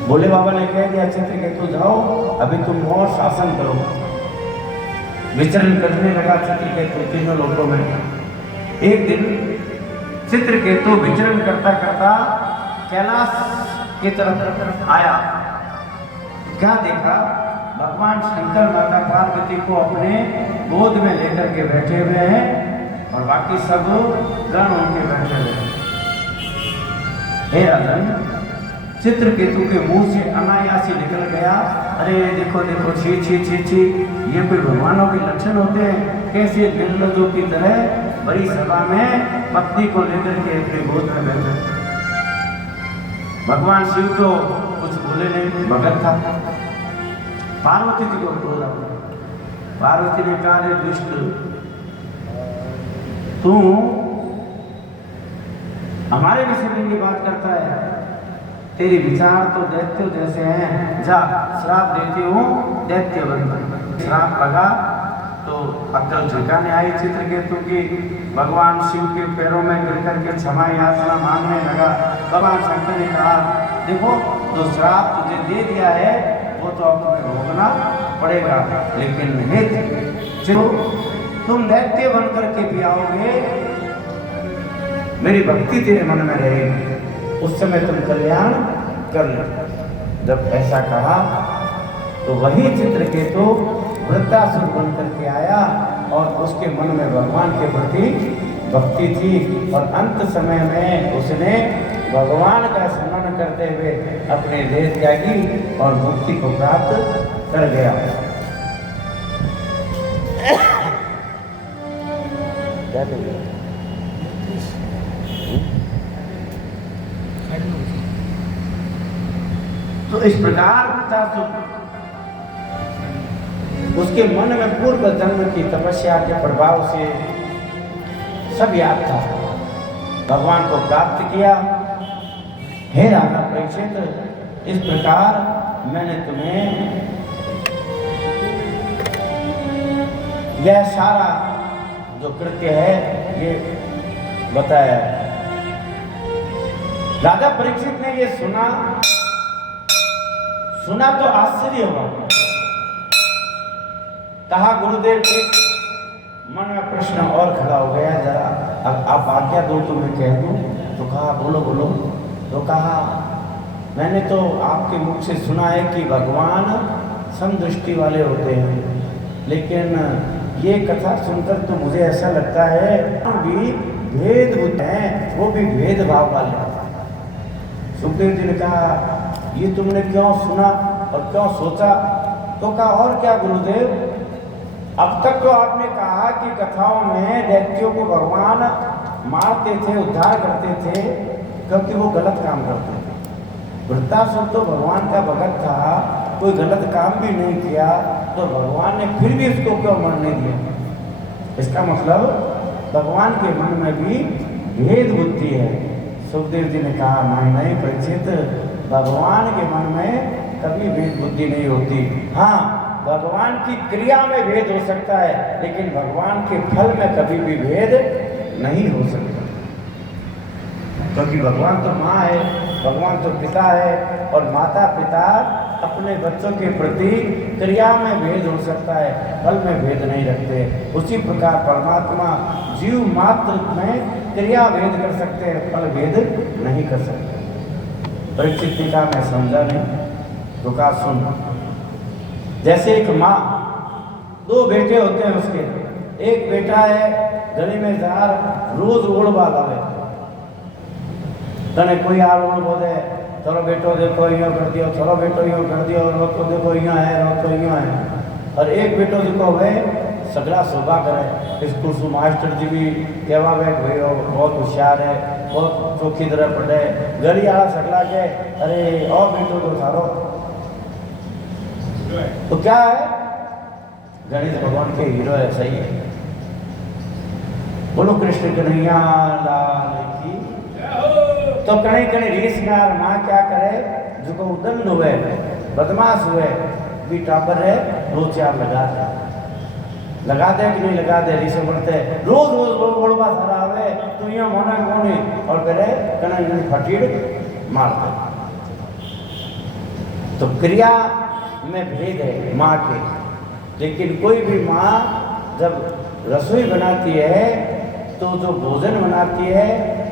भोले बाबा ने कह दिया चित्रकेतु जाओ, अभी तुम और शासन करो। विचरण करने लगा चित्रकेतु तीनों लोकों में। एक दिन चित्रकेतु विचरण करता करता कैलाश की तरफ आया। क्या देखा? भगवान शंकर माता पार्वती को अपने गोद में लेकर के बैठे हुए हैं और बाकी सब गण उनके बैठे हुए हैं। हे राजन, चित्रकेतु के मुंह से अनायासी निकल गया, अरे देखो देखो, छी छी छी छी, ये कोई भगवानों के लक्षण होते हैं? कैसे निर्लजों की तरह बड़ी सभा में पत्नी को लेकर के अपने गोद में बैठे। भगवान शिव तो कुछ बोले नहीं, भगत था। पार्वती जी को बोला। पार्वती ने कहा रे दुष्ट, तू हमारे विषय में ये बात करता है, तेरे विचार तो दैत्य जैसे हैं। जा श्राप देती हूँ, दैत्य बन। श्राप लगा तो अक्ल ठिकाने आई चित्रकेतु की। भगवान शिव के पैरों में गिर करके क्षमा याचना मांगने लगा। भगवान शंकर ने कहा देखो, जो श्राप तुझे दे दिया है वो तो अब तुम्हें भोगना पड़ेगा, लेकिन तुम दैत्य बन करके भी आओगे, मेरी भक्ति तेरे मन में रहेगी, उस समय तुम कल्याण कर लो। जब ऐसा कहा तो वही चित्रकेतु वृत्तासुर बन करके आया और उसके मन में भगवान के प्रति भक्ति थी और अंत समय में उसने भगवान का स्मरण करते हुए अपने देह त्यागी और मुक्ति को प्राप्त कर गया। तो इस प्रकार उसके मन में पूर्व जन्म की तपस्या के प्रभाव से सब याद था, भगवान को प्राप्त किया। हे राजा परीक्षित, इस प्रकार मैंने तुम्हें यह सारा जो कृत्य है ये बताया। राजा परीक्षित ने ये सुना तो आश्चर्य हुआ। कहा गुरुदेव के मन में प्रश्न और खड़ा हो गया, जरा आप आज्ञा दो तो मैं कह दूं। तो कहा बोलो बोलो। तो कहा मैंने तो आपके मुख से सुना है कि भगवान समदृष्टि वाले होते हैं, लेकिन ये कथा सुनकर तो मुझे ऐसा लगता है भी भेद बुद्ध हैं, वो भी भेदभाव वाले। सुखदेव जी ने कहा ये तुमने क्यों सुना और क्यों सोचा? तो कहा और क्या गुरुदेव, अब तक तो आपने कहा कि कथाओं में दैत्यों को भगवान मारते थे, उद्धार करते थे, क्योंकि वो गलत काम करते थे। वृत्तासुर तो भगवान का भगत था, कोई गलत काम भी नहीं किया, तो भगवान ने फिर भी उसको क्यों मरने दिया? इसका मतलब भगवान के मन में भी भेद बुद्धि है। सुखदेव जी ने कहा नहीं परीक्षित, भगवान के मन में कभी भेद बुद्धि नहीं होती। हाँ, भगवान की क्रिया में भेद हो सकता है, लेकिन भगवान के फल में कभी भी भेद नहीं हो सकता, क्योंकि भगवान तो माँ है, भगवान तो पिता है, और माता पिता अपने बच्चों के प्रति क्रिया में भेद हो सकता है, फल में भेद नहीं रखते। उसी प्रकार परमात्मा जीव मात्र में क्रिया भेद कर सकते हैं, फल भेद नहीं कर सकते। परीक्षित ने कहा मैं समझा नहीं। तो कहा सुन, जैसे एक माँ, दो बेटे होते हैं उसके, एक बेटा है गली में जार रोज ओढ़वा लावे, तने कोई आर ओढ़ बोले चलो बेटो देखो यूँ कर दियो, चलो बेटो यूँ कर दियो, रो तो देखो यूँ है, रो तो यूँ है। और एक बेटो देखो भाई सगड़ा शोभा करे, स्कूल से मास्टर जी भी कहवा बैठ भाई बहुत होशियार है, बहुत चौखी तरह पढ़े, गली आला सगड़ा के अरे और बेटो तो सारो तो क्या है, गणेश भगवान के हीरो है, सही है। बोलो कृष्ण कन्हैया लाल की। तो कहीं कहीं रीसगार माँ क्या करे, जो को उदंड हुए, बदमाश हुए, भी टापर है, दो चार लगा दे कि नहीं लगा दे, रीसे बढ़ते रोज रोज बोलबा सारा आवे तो यहाँ मोना कोनी और करे कहीं फटीड़ मारते। तो क्रिया में भेद है माँ के, लेकिन कोई भी माँ जब रसोई बनाती है तो जो भोजन बनाती है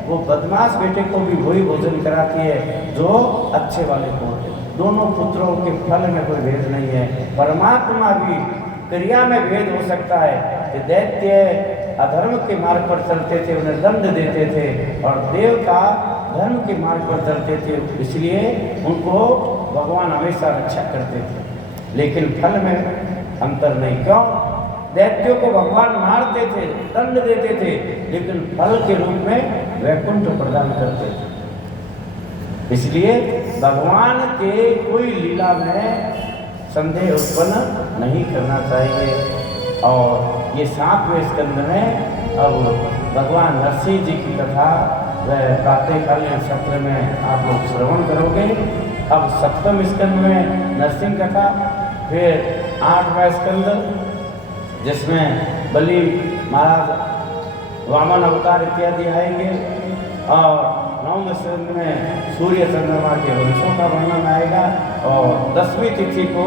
वो बदमाश बेटे को भी वही भोजन कराती है जो अच्छे वाले को। दोनों पुत्रों के फल में कोई भेद नहीं है। परमात्मा भी क्रिया में भेद हो सकता है कि दैत्य अधर्म के मार्ग पर चलते थे, उन्हें दंड देते थे, और देवता धर्म के मार्ग पर चलते थे, इसलिए उनको भगवान हमेशा रक्षा करते थे, लेकिन फल में अंतर नहीं। क्यों? दैत्यों को भगवान मारते थे, दंड देते थे, लेकिन फल के रूप में वैकुंठ प्रदान करते थे। इसलिए भगवान के कोई लीला में संदेह उत्पन्न नहीं करना चाहिए। और ये 7वें स्कंद में अब भगवान नरसिंह जी की कथा वह प्रातःकालीन सत्र में आप लोग श्रवण करोगे। अब 7वें स्कंद में नरसिंह कथा, फिर 8वां स्कंद जिसमें बलि महाराज वामन अवतार इत्यादि आएंगे, और 9वें स्कंद में सूर्य चंद्रमा के वंशों का वर्णन आएगा, और 10वीं तिथि को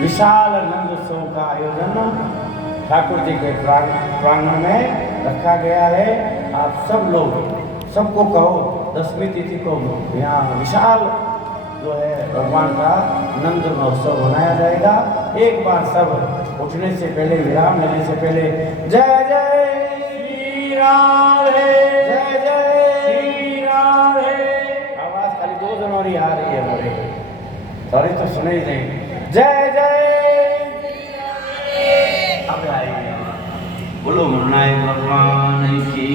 विशाल नंद उत्सव का आयोजन ठाकुर जी के प्रांगण में रखा गया है। आप सब लोग, सबको कहो 10वीं तिथि को यहाँ विशाल जो है भगवान का नंद महोत्सव मनाया जाएगा। एक बार सब उठने से पहले, विराम लेने से पहले जय जय श्री राधे, जय जय श्री राधे। आवाज खाली 2 जनों ही आ रही है हमारे, सारी तो सुने ही नहीं। जय जय अब आएगी। बोलो मुन्नाई भगवान की